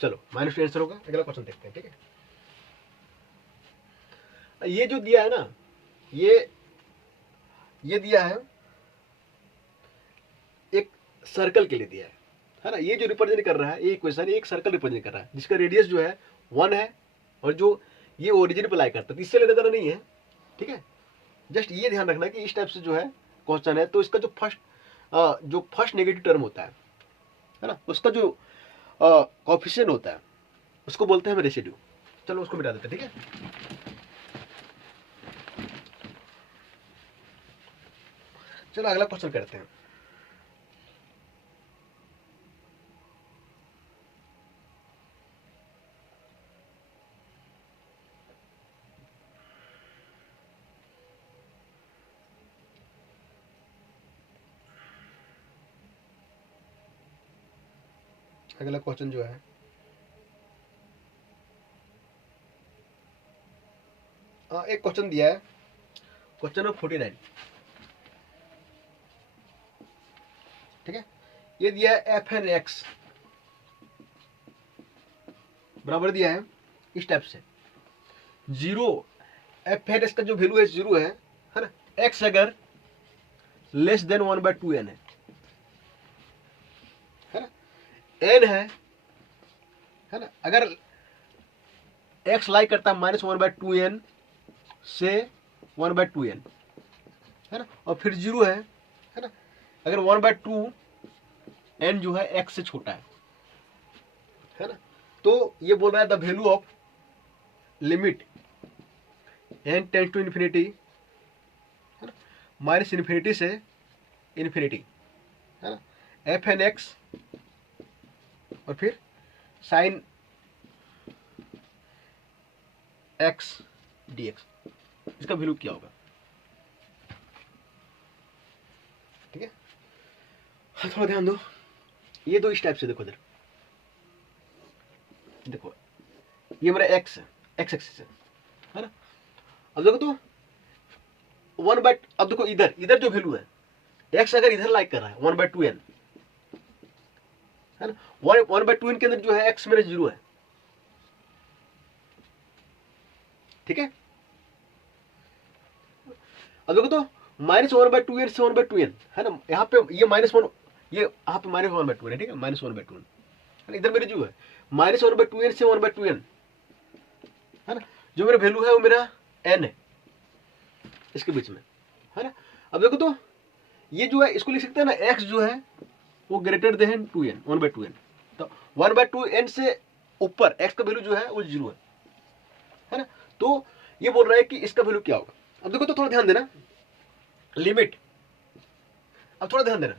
चलो -2 आंसर होगा। अगला क्वेश्चन देखते हैं, ठीक है। ये जो दिया है ना, ये दिया है एक सर्कल के लिए दिया है ना। ये जो रिप्रेजेंट कर रहा है, ये इक्वेशन एक सर्कल रिप्रेजेंट कर रहा है, जिसका रेडियस जो है 1 है, और जो ये ओरिजिन पे लाई करता है, तो इससे लेने देना नहीं है, ठीक है। जस्ट ये ध्यान रखना कि इस टाइप से जो है क्वेश्चन है, तो इसका जो फर्स्ट नेगेटिव टर्म होता है ना, उसका जो कोफिशिएंट होता है उसको बोलते हैं हम रेसिड्यू। चलो उसको मिटा देते हैं, ठीक है। चलो अगला क्वेश्चन करते हैं। अगला क्वेश्चन जो है, एक क्वेश्चन दिया है, क्वेश्चन नंबर 49, ठीक है। ये दिया है fn(x) बराबर दिया है इस टाइप से 0, fn(x) का जो वैल्यू है 0 है ना, x अगर लेस देन 1/2n है ना, n है ना, अगर एक्स लाई करता है -1/2n से 1/2n, है ना, और फिर 0 है ना, अगर 1/2n जो है x से छोटा है ना, तो ये बोल रहा है the value of limit n tends to infinity, है ना, -∞ से इन्फिनिटी, है ना, fn(x) और फिर sin x dx, इसका वैल्यू क्या होगा? ठीक है, हाँ थोड़ा ध्यान दो, ये दो इस टाइप से देखो इधर, देखो ये मेरा x है, x एक्सिस है ना, अब देखो तो अब देखो इधर इधर जो वैल्यू है, x अगर इधर लाइक कर रहा है 1/2n, है ना, 1/2n के अंदर जो है x मेरा 0 है, ठीक है। अब देखो तो -1/2n से 1/2n, है ना, यहाँ पे ये -1, ये यहाँ पे -1/2n है, ठीक है, -1/2n, इधर मेरी जो है -1/2n से 1/2n, है ना, जो मेरा वैल्यू है वो मेरा n है इसके बीच में, है ना। अब देखो तो ये जो है इसको लिख सकते हैं ना, x जो है वो ग्रेटर देन 2n 1/2n, तो 1/2n से ऊपर x का वैल्यू जो है वो 0 है ना, तो ये बोल रहा है कि इसका वैल्यू क्या होगा। अब देखो तो थोड़ा ध्यान देना, लिमिट, अब थोड़ा ध्यान देना,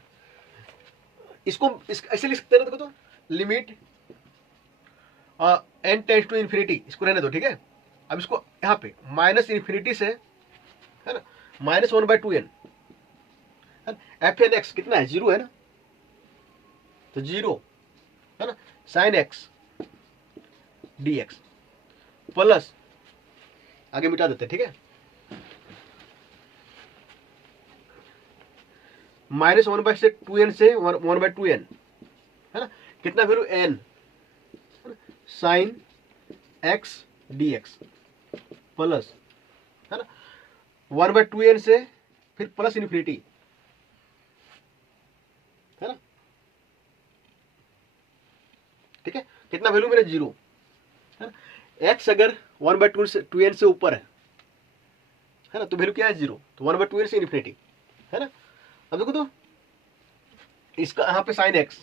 इसको ऐसे लिख सकते हैं ना, देखो तो limit n tends to infinity, इसको रहने दो, ठीक है। अब इसको यहाँ पे -∞ से, है ना, -1/2n, fn(x) कितना है, 0 है ना, तो 0, है ना, sin x dx प्लस, आगे मिटा देते हैं, ठीक है, -1/2n से 1/2n, है ना, कितना value n, sin x dx plus, है ना, 1/2n से फिर प्लस इन्फिनिटी, है ना, ठीक है, कितना वैल्यू मेरा 0, है ना, x अगर 1/2n से ऊपर है ना, तो वैल्यू क्या है 0, तो 1/2n से इन्फिनिटी, है ना। अब देखो तो इसका यहाँ पे sin x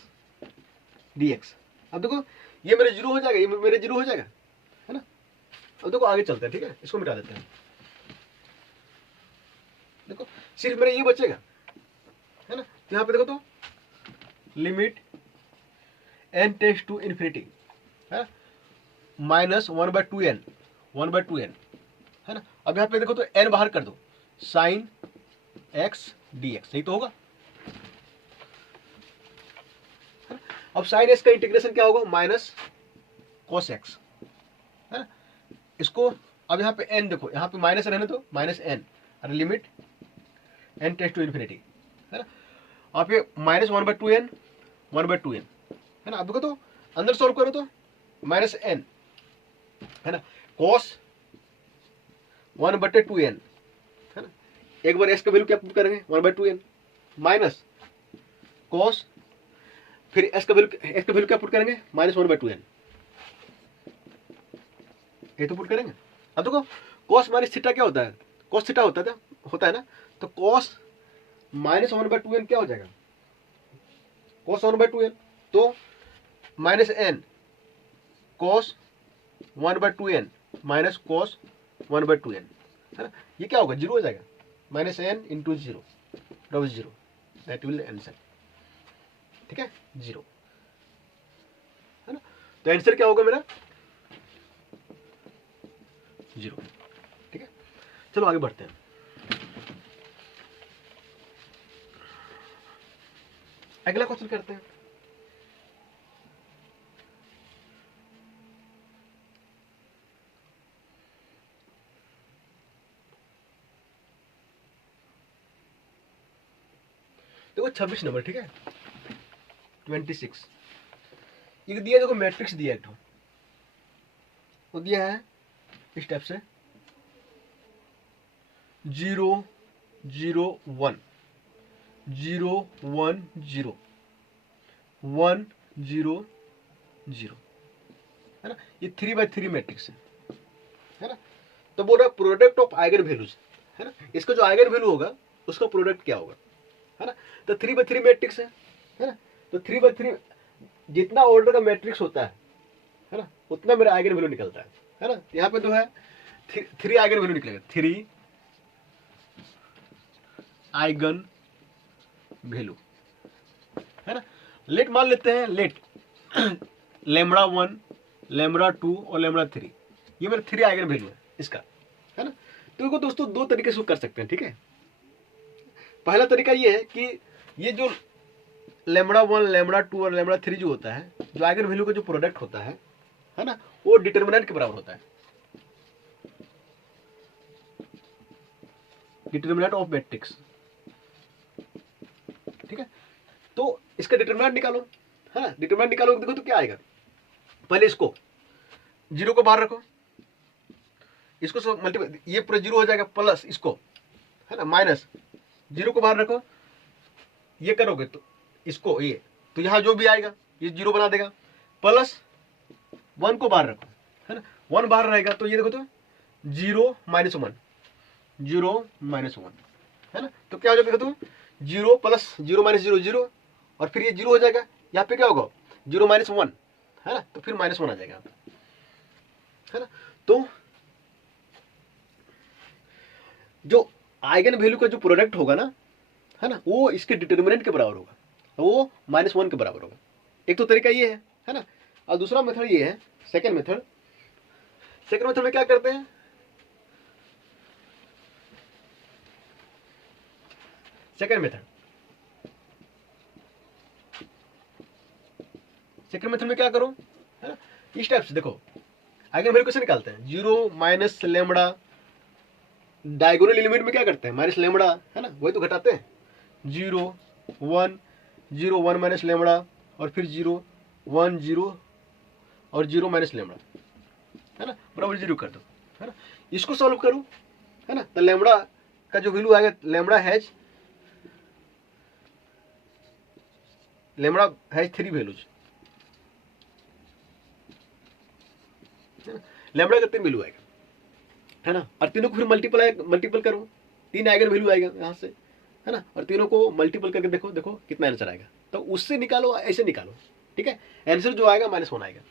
dx, अब देखो ये मेरे 0 हो जाएगा, ये मेरे 0 हो जाएगा, है ना। अब देखो आगे चलते हैं, ठीक है, इसको मिटा देते हैं, देखो सिर्फ मेरा ये बचेगा, है ना, तो यहाँ पे देखो तो limit n tends to infinity, है -1/2n 1/2n, है ना। अब यहाँ पे देखो तो n बाहर कर दो, sin x dx, सही तो होगा। अब sin x का इंटीग्रेशन क्या होगा, माइनस cos x, है ना, इसको अब यहाँ पे n देखो, यहाँ पे माइनस रहने दो, -n, अरे limit n tends to infinity, है ना, आप ये -1/2n 1/2n, है ना। अब देखो तो अंदर सॉल्व करो तो -n, है ना, cos 1/2n, है ना, एक बार s का वैल्यू क्या पुट करेंगे 1/2n, माइनस cos, फिर s का वैल्यू क्या पुट करेंगे -1/2n, ये तो पुट करेंगे। अब देखो cos माइनस थीटा क्या होता है, cos थीटा होता है ना, तो cos -1/2n क्या हो जाएगा, cos 1/2n, तो -n cos 1/2n minus cos 1/2n, है ना, ये क्या होगा 0 हो जाएगा, -n into 0 double 0, that will answer, ठीक है, 0, है ना, तो आंसर क्या होगा मेरा 0, ठीक है। चलो आगे बढ़ते हैं, अगला क्वेश्चन करते हैं। देखो 26 नंबर, ठीक है, 26, ये दिया, देखो मैट्रिक्स दिया एक, वो दिया है इस टाइप से 0 0 1 0 1 0 1 0 0, है ना, ये 3/3 मैट्रिक्स है, है ना। तो बोल रहा है प्रोडक्ट ऑफ आइगन वैल्यूज, है ना, इसका जो आइगन वैल्यू होगा उसका प्रोडक्ट क्या होगा, है ना। तो 3 by 3 मैट्रिक्स है ना। तो 3 by 3 जितना ऑर्डर का मैट्रिक्स होता है ना, उतना मेरा आइगन वैल्यू निकलता है ना। यहाँ पे तो है 3 आइगन वैल्यू निकलेगा, 3 आइगन वैल्यू, है ना। लेट मान लेते हैं, लेट λ1 λ2 और λ3, ये मेरा 3 आइगन वैल्यू है इसका, है ना। तो इसको दोस्तों दो तरीके से कर सकते हैं, ठीक है। पहला तरीका ये है कि ये जो λ1 λ2 और λ3 जो होता है, जो आइगन वैल्यू का जो प्रोडक्ट होता है ना, वो डिटर्मिनेंट के बराबर होता है, डिटर्मिनेंट ऑफ मैट्रिक्स, ठीक है। तो इसका डिटर्मिनेंट निकालो, है ना। डिटर्मिनेंट निकालो, देखो तो क्या आएगा। पहले इसको 0 को बाहर रखो, इसको सब मल्टीप्लाई, ये पूरा 0 हो जाएगा, प्लस इसको, है ना, माइनस 0 को बाहर रखो, ये करोगे तो इसको ये, तो यहाँ जो भी आएगा ये 0 बना देगा, प्लस 1 को बाहर रखो, है ना, 1 बाहर रहेगा तो ये देखो तो 0 - 1 0 - 1, है ना। तो क्या हो जाएगा तो 0 + 0 - 0 0, और फिर ये 0 हो जाएगा, यहाँ पे क्या होगा 0 - 1, है ना, तो फिर -1 आ जाएगा, है ना। तो जो आइगन वैल्यू का जो प्रोडक्ट होगा ना, है ना, वो इसके डिटर्मिनेंट के बराबर होगा, वो -1 के बराबर होगा। एक तो तरीका ये है ना। और दूसरा मेथड ये है, सेकंड मेथड में क्या करते हैं, सेकंड मेथड में क्या करो, है ना, इस टाइप से देखो, आइगन वैल्यू कैसे निकालते हैं, 0 - λ, डायगोनल एलिमेंट में क्या करते हैं -λ, है ना, वही तो घटाते हैं, 0 1 0 1 - λ, और फिर 0 1 0 और 0 - λ, है ना, बराबर 0 कर दो, है ना। इसको सॉल्व करो, है ना। तो लैम्बडा का जो वैल्यू आएगा, लैम्बडा हैज 3 वैल्यूज, लैम्बडा का 3 वैल्यू आएगा, है ना। और तीनों को फिर मल्टीपल करो, 3 आइगन वैल्यू आएगा यहाँ से, है ना, और तीनों को मल्टीपल करके देखो कितना आंसर आएगा। तो उससे निकालो, ऐसे निकालो, ठीक है। आंसर जो आएगा -1 आएगा,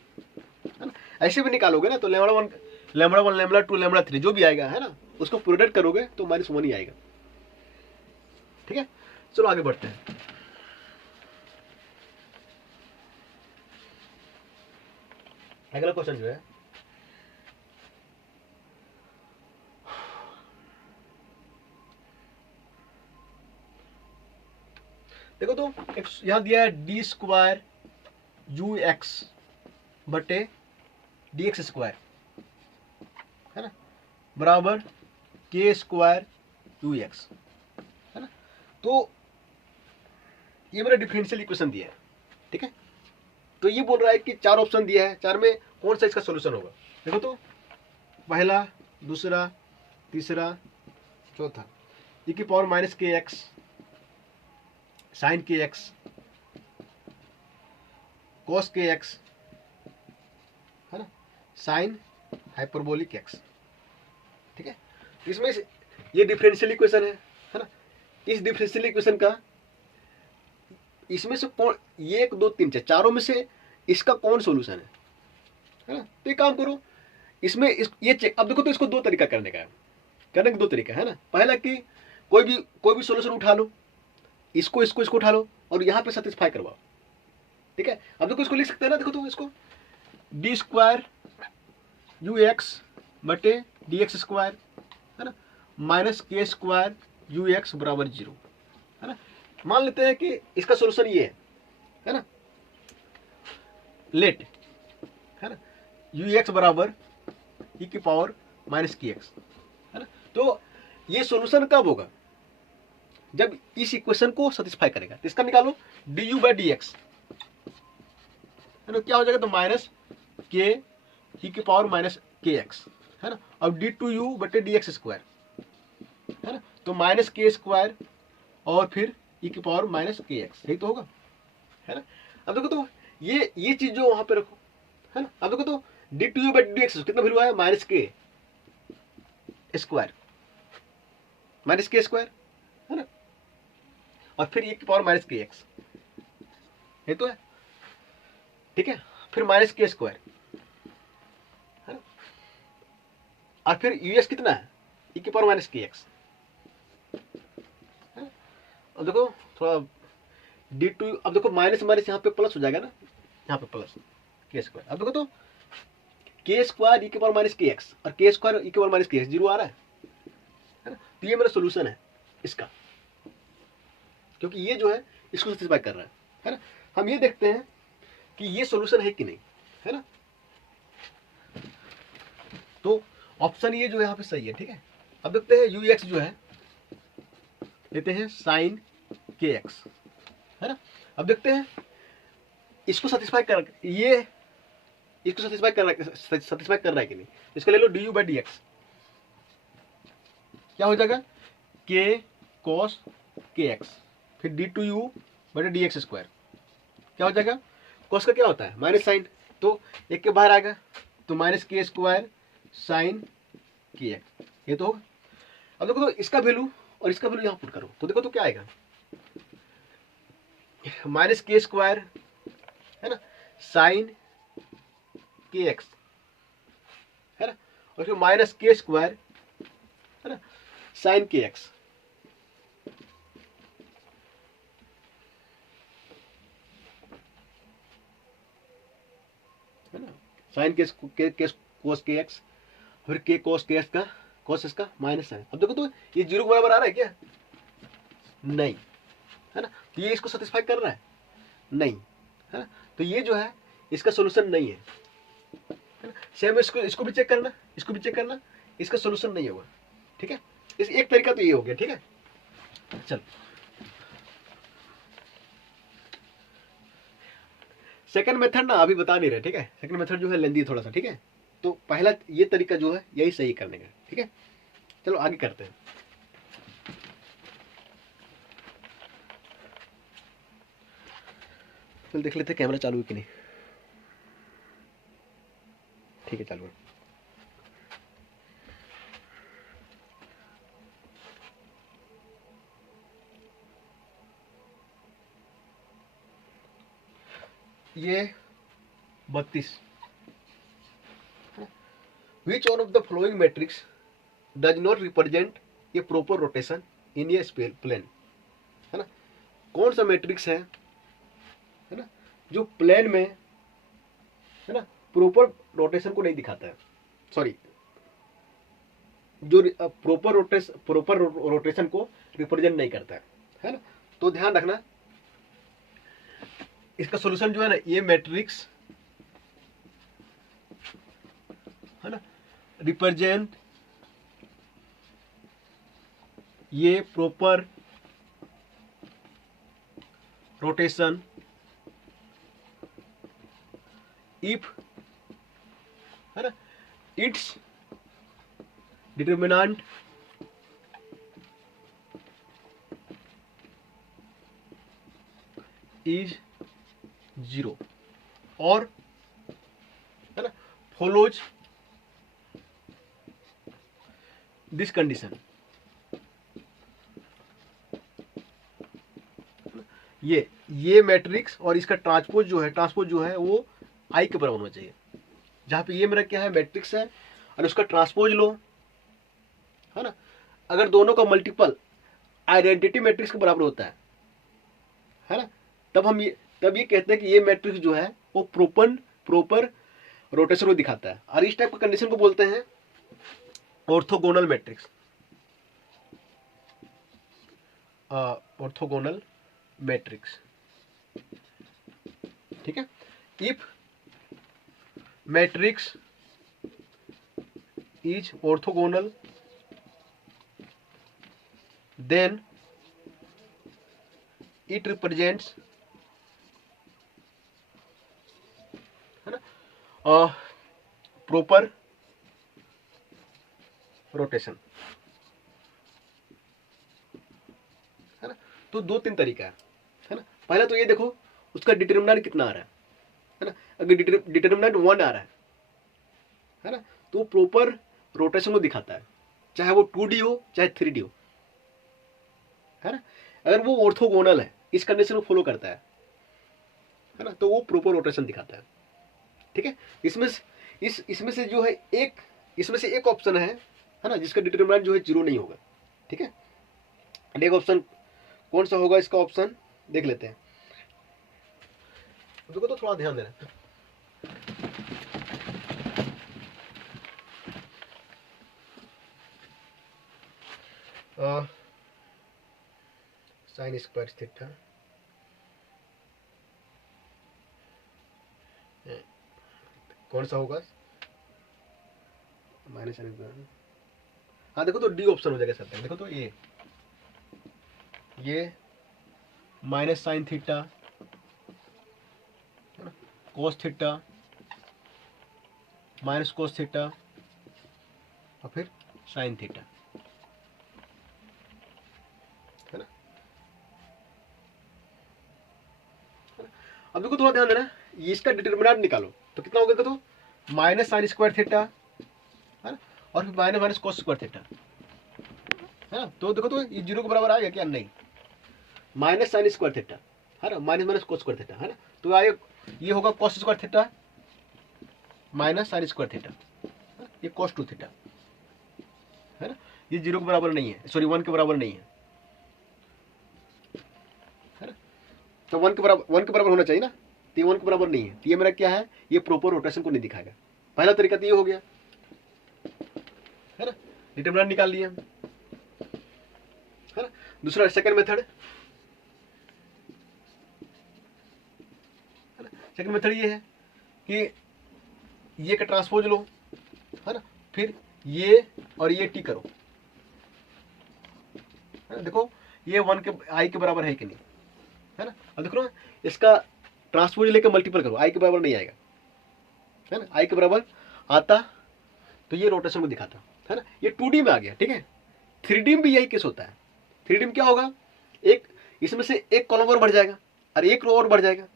है ना। ऐसे भी निकालोगे ना तो λ1 λ2 λ3 जो भी आएगा, है ना, उसको प्रोडक्ट करोगे तो -1 ही आएगा, ठीक है। चलो आगे बढ़ते हैं। अगला क्वेश्चन जो है, देखो तो एक यहां दिया है d² ux बटे dx², है ना, बराबर k² ux, है ना। तो ये मेरा डिफरेंशियल इक्वेशन दिया है, ठीक है। तो ये बोल रहा है कि 4 ऑप्शन दिया है, 4 में कौन सा इसका सोल्यूशन होगा। देखो तो पहला, दूसरा, तीसरा, चौथा, e⁻ kx sin kx cos kx, है ना, sin हाइपरबोलिक x, ठीक है। इसमें ये डिफरेंशियल इक्वेशन है ना। इस डिफरेंशियल इक्वेशन का इसमें से कौन, 1 2 3 4 चारों में से इसका कौन सॉल्यूशन है ना। तो एक काम करो, इसमें ये चेक, अब देखो तो इसको दो तरीका करने का है, करने के दो तरीका है ना। पहला कि कोई भी सॉल्यूशन उठा लो, इसको उठा लो और यहाँ पे सेटिस्फाई करवाओ, ठीक है। अब देखो इसको लिख सकते हैं ना, देखो तो इसको d² ux बटे dx², है ना, -k² ux बराबर 0, है ना। मान लेते हैं कि इसका सॉल्यूशन ये है ना, लेट, है ना, ux बराबर e⁻−kx, है ना। तो ये सॉल्यूशन कब होगा, जब इस इक्वेशन को सेटिस्फाई करेगा। तो इसका निकालो du/dx, है ना, क्या हो जाएगा तो -k e⁻−kx, है ना। अब d2u बटे dx², है ना, तो -k² और फिर e⁻−kx, यही तो होगा, है ना। अब देखो तो ये चीज जो वहां पे रखो, है ना। अब देखो तो d2u/dx कितना वैल्यू आया -k, स्क्वायर माइनस के स्क्वायर, है ना, और फिर e की पावर माइनस के एक्स, ये तो है, ठीक है, फिर माइनस के स्क्वायर, है ना, और फिर यूएस कितना है, e की पावर माइनस के एक्स। अब देखो थोड़ा d2, अब देखो माइनस माइनस यहाँ पे प्लस हो जाएगा ना, यहाँ पे प्लस के स्क्वायर। अब देखो तो के स्क्वायर ई के पावर माइनस के एक्स और के स्क्वायर ई के पावर माइनस के एक्स, जीरो आ रहा है ना, तो ये मेरा सोल्यूशन है इसका, क्योंकि ये जो है इसको सेटिस्फाई कर रहा है ना। हम ये देखते हैं कि ये सोल्यूशन है कि नहीं, है ना, तो ऑप्शन ये जो है यहाँ पे सही है, ठीक है। अब देखते हैं यू एक्स जो है लेते हैं साइन के एक्स, है ना। अब देखते हैं इसको सेटिस्फाई कर, ये इसको सेटिस्फाई कर रहा है कि नहीं। इसको ले लो d u by d x, क्या हो जाएगा, के कॉस के एक्स, फिर डी टू यू बटे डी एक्स स्क्वायर, क्या हो जाएगा, कॉस का क्या होता है माइनस साइन, तो एक के बाहर आ गया, तो माइनस के स्क्वायर साइन के एक्स, ये तो होगा। अब देखो तो इसका वैल्यू और इसका वैल्यू यहाँ पुट करो, तो देखो तो क्या आएगा, माइनस के स्क्वायर, है ना, साइन के एक्स, है ना, और फिर माइनस के स्क्वायर, है ना, साइन के एक्स, है ना, साइन के कोस के एक्स, फिर के कोस के एक्स का कोस इसका माइनस साइन। अब देखो तो ये जीरो के बराबर आ रहा है क्या, नहीं, है ना, तो ये इसको सेटिस्फाई कर रहा है नहीं, है ना, तो ये जो है इसका सोल्यूशन नहीं है, है ना। सेम इसको भी चेक करना, इसको भी चेक करना, इसका सोल्यूशन नहीं होगा, ठीक है। इस एक तरीका तो ये हो गया, ठीक है। चल सेकंड मेथड ना अभी बता नहीं रहे, ठीक है, सेकंड मेथड जो है लेंदी थोड़ा सा, ठीक है। तो पहला ये तरीका जो है यही सही करने का, ठीक है। चलो आगे करते हैं। चल देख लेते हैं कैमरा चालू है कि नहीं, ठीक है चालू है। ये 32, which one of the following matrix does not represent a proper rotation in a plane, है ना, कौन सा मैट्रिक्स है ना, जो प्लेन में, है ना, प्रॉपर रोटेशन को नहीं दिखाता है, सॉरी, जो प्रॉपर रोटेशन को रिप्रेजेंट नहीं करता है ना। तो ध्यान रखना इसका सॉल्यूशन जो है ना, ये मैट्रिक्स, है ना, रिप्रेजेंट ये प्रॉपर रोटेशन इफ, है ना, इट्स डिटर्मिनेंट इज जीरो, और, है ना, फॉलोज दिस कंडीशन। ये मैट्रिक्स और इसका ट्रांसपोज जो है वो आई के बराबर होना चाहिए। जहां पे ये मेरा क्या है, मैट्रिक्स है, और उसका ट्रांसपोज लो, है ना, अगर दोनों का मल्टीपल आइडेंटिटी मैट्रिक्स के बराबर होता है ना, तब ये कहते हैं कि ये मैट्रिक्स जो है वो प्रॉपर रोटेशन को दिखाता है, और इस टाइप का कंडीशन को बोलते हैं ऑर्थोगोनल मैट्रिक्स, ऑर्थोगोनल मैट्रिक्स, ठीक है। If matrix is orthogonal then it represents, है ना, प्रॉपर रोटेशन, है ना। तो दो तीन तरीका है ना। पहला तो ये देखो उसका डिटरमिनेंट कितना आ रहा है ना, अगर डिटरमिनेंट 1 आ रहा है ना, तो प्रॉपर रोटेशन को दिखाता है, चाहे वो 2D हो चाहे 3D हो, है ना। अगर वो ऑर्थोगोनल है, इस कंडीशन को फॉलो करता है ना, तो वो प्रॉपर रोटेशन दिखाता है। ठीक है, इसमें से जो है एक, इसमें से एक ऑप्शन है ना, जिसका डिटरमिनेंट जो है 0 नहीं होगा। ठीक है, एक ऑप्शन कौन सा होगा, इसका ऑप्शन देख लेते हैं। देखो तो थोड़ा ध्यान देना। साइन स्क्वायर थीटा कौन सा होगा, माइनस साइन। हाँ देखो तो डी ऑप्शन हो जाएगा सर। देखो तो ये minus sine theta, cos theta, minus cos theta और फिर साइन थीटा, है ना। अब देखो थोड़ा ध्यान देना, ये इसका डिटरमिनेंट निकालो तो कितना होगा, तो माइनस साइन स्क्वायर थीटा, है ना, और फिर minus minus cos square theta, है ना। तो देखो तो ये 0 के बराबर आएगा क्या, नहीं, माइनस साइन स्क्वायर थीटा, है ना, minus minus cos square theta, है ना, तो आए ये होगा cos square theta minus sine square theta, ये कोस 2 थीटा, है ना। ये 0 के बराबर नहीं है, सॉरी 1 के बराबर नहीं है ना। तो 1 के बराबर होना चाहिए ना, तो ये 1 के बराबर नहीं है, तो ये मेरा क्या है, ये प्रॉपर रोटेशन को नहीं दिखाएगा। पहला तरीका तो ये हो गया, है ना, डिटरमिनेंट निकाल लिया, है ना। दूसरा सेकंड मेथड, है ना, सेकंड मेथड ये है कि ये का ट्रांसपोज लो, है ना, फिर ये और ये टी करो, है ना। देखो ये 1 के आई के बराबर है कि नहीं, है ना। अब देखो ना, इसका ट्रांसपोज लेकर मल्टीपल करो, आई के बराबर नहीं आएगा, है ना, आई के बराबर आता तो ये रोटेशन को दिखाता, है ना। ये 2D में आ गया, ठीक है। 3D में भी यही केस होता है। 3D में क्या होगा, एक इसमें से एक कॉलम और बढ़ जाएगा और एक रो और बढ़ जाएगा,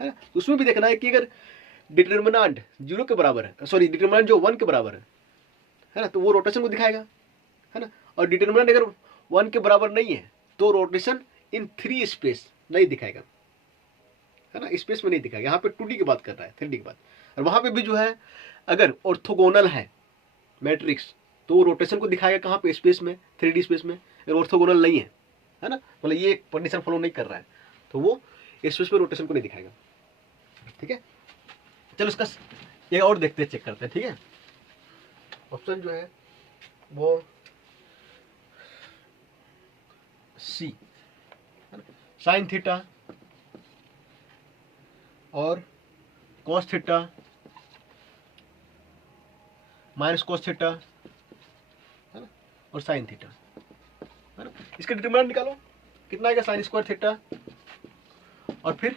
है ना। तो उसमें भी देखना है कि अगर डिटरमिनेंट 0 के बराबर है, सॉरी डिटरमिनेंट जो 1 के बराबर है ना, तो वो रोटेशन को दिखाएगा, है ना। और डिटरमिनेंट अगर 1 के बराबर नहीं है तो रोटेशन इन 3 स्पेस नहीं दिखाएगा, है ना, स्पेस में नहीं दिखाएगा। यहाँ पे 2D की बात कर रहा है, 3D की बात। और वहां पे भी जो है अगर ऑर्थोगोनल है मैट्रिक्स तो रोटेशन को दिखाएगा कहाँ पे, स्पेस में, 3D स्पेस में। अगर ऑर्थोगोनल नहीं है ना, मतलब ये कंडीशन फॉलो नहीं कर रहा है तो वो स्पेस में रोटेशन को नहीं दिखाएगा। ठीक है, चलो इसका एक और देखते हैं, चेक करते हैं। ठीक है, ऑप्शन जो है वो सी, साइन थीटा और cos theta minus cos theta, है ना, और साइन थीटा, है ना। इसका डिटरमिनेंट निकालो, कितना आएगा, साइन स्क्वायर थीटा और फिर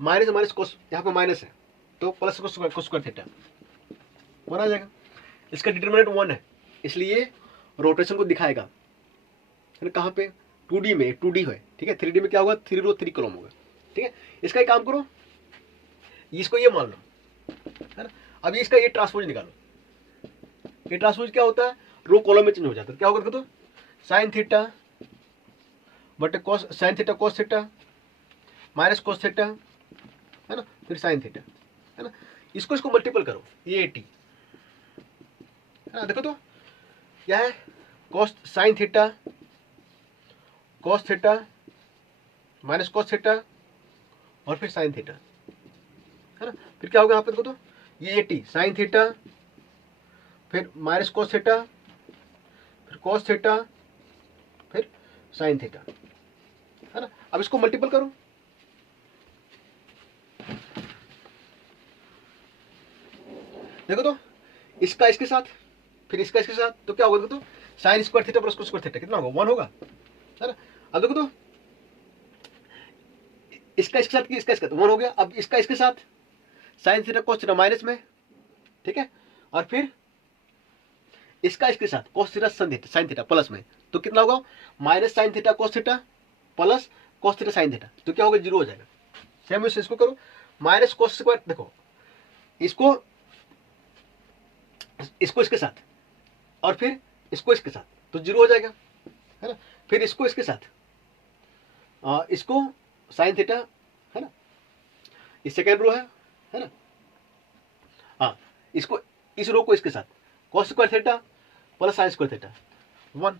माइनस माइनस कोस, यहाँ पे माइनस है तो प्लस कोस स्क्वायर थीटा 1 आ जाएगा। इसका डिटरमिनेंट 1 है, इसलिए रोटेशन को दिखाएगा, है ना। कहाँ पे, 2D में, 2D है, ठीक है। 3D में क्या होगा, 3 रो 3 कॉलम होगा, ठीक है। इसका एक काम करो, इसको ये मान लो, है ना। अब इसका ये ट्रांसपोज निकालो, ये ट्रांसपोज क्या होता है, रो कॉलम में चेंज हो जाता है। क्या होगा, तो साइन थीटा बटे cos, sine theta cos theta minus cos theta, है ना, फिर साइन थीटा, है ना। इसको मल्टीपल करो, ये 80, है ना। देखो तो क्या है, cos sine theta cos theta minus cos theta और फिर साइन थीटा, है ना। फिर क्या होगा यहाँ पे, देखो तो ये 80 साइन थीटा, फिर माइनस कॉस थीटा, फिर कॉस थीटा, फिर साइन थीटा, है ना। अब इसको मल्टीपल करो, देखो तो इसका इसके साथ, फिर इसका इसके साथ, तो क्या होगा, देखो तो sine square theta plus cos square theta कितना होगा, 1 होगा, है ना। अब देखो तो इसका इसके साथ, इसका इसका तो 1 हो गया। अब इसका इसके साथ sine theta cos theta minus में, ठीक है, और फिर इसका इसके साथ cos theta sine theta plus में, तो कितना होगा, minus sine theta cos theta plus cos theta sine theta, तो क्या होगा, 0 हो जाएगा। सेम इसको करो, माइनस कोस स्क्वायर, देखो इसको इसके साथ, और फिर इसको इसके साथ, तो 0 हो जाएगा, है ना। फिर इसको इसके साथ, इसको साइन थीटा, है ना, इस सेकेंड रो है ना। हाँ, इसको, इस रो को इसके साथ cos square theta plus sine square theta 1,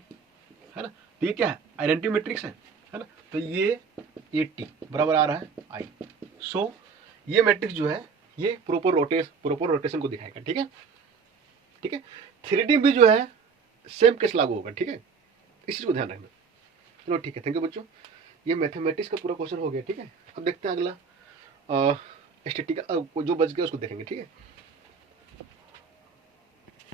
है ना। तो ये क्या है, आइडेंटिटी मैट्रिक्स है ना। तो ये टी बराबर आ रहा है आई। सो ये मैट्रिक्स जो है ये प्रॉपर रोटेशन को दिखाएगा, ठीक है। ठीक है, 3D भी जो है सेम केस लागू होगा, ठीक है, इस चीज को ध्यान रखना। चलो ठीक है, थैंक यू बच्चों, ये मैथमेटिक्स का पूरा क्वेश्चन हो गया, ठीक है। अब देखते हैं अगला स्टैटिक जो बच गया उसको देखेंगे, ठीक है।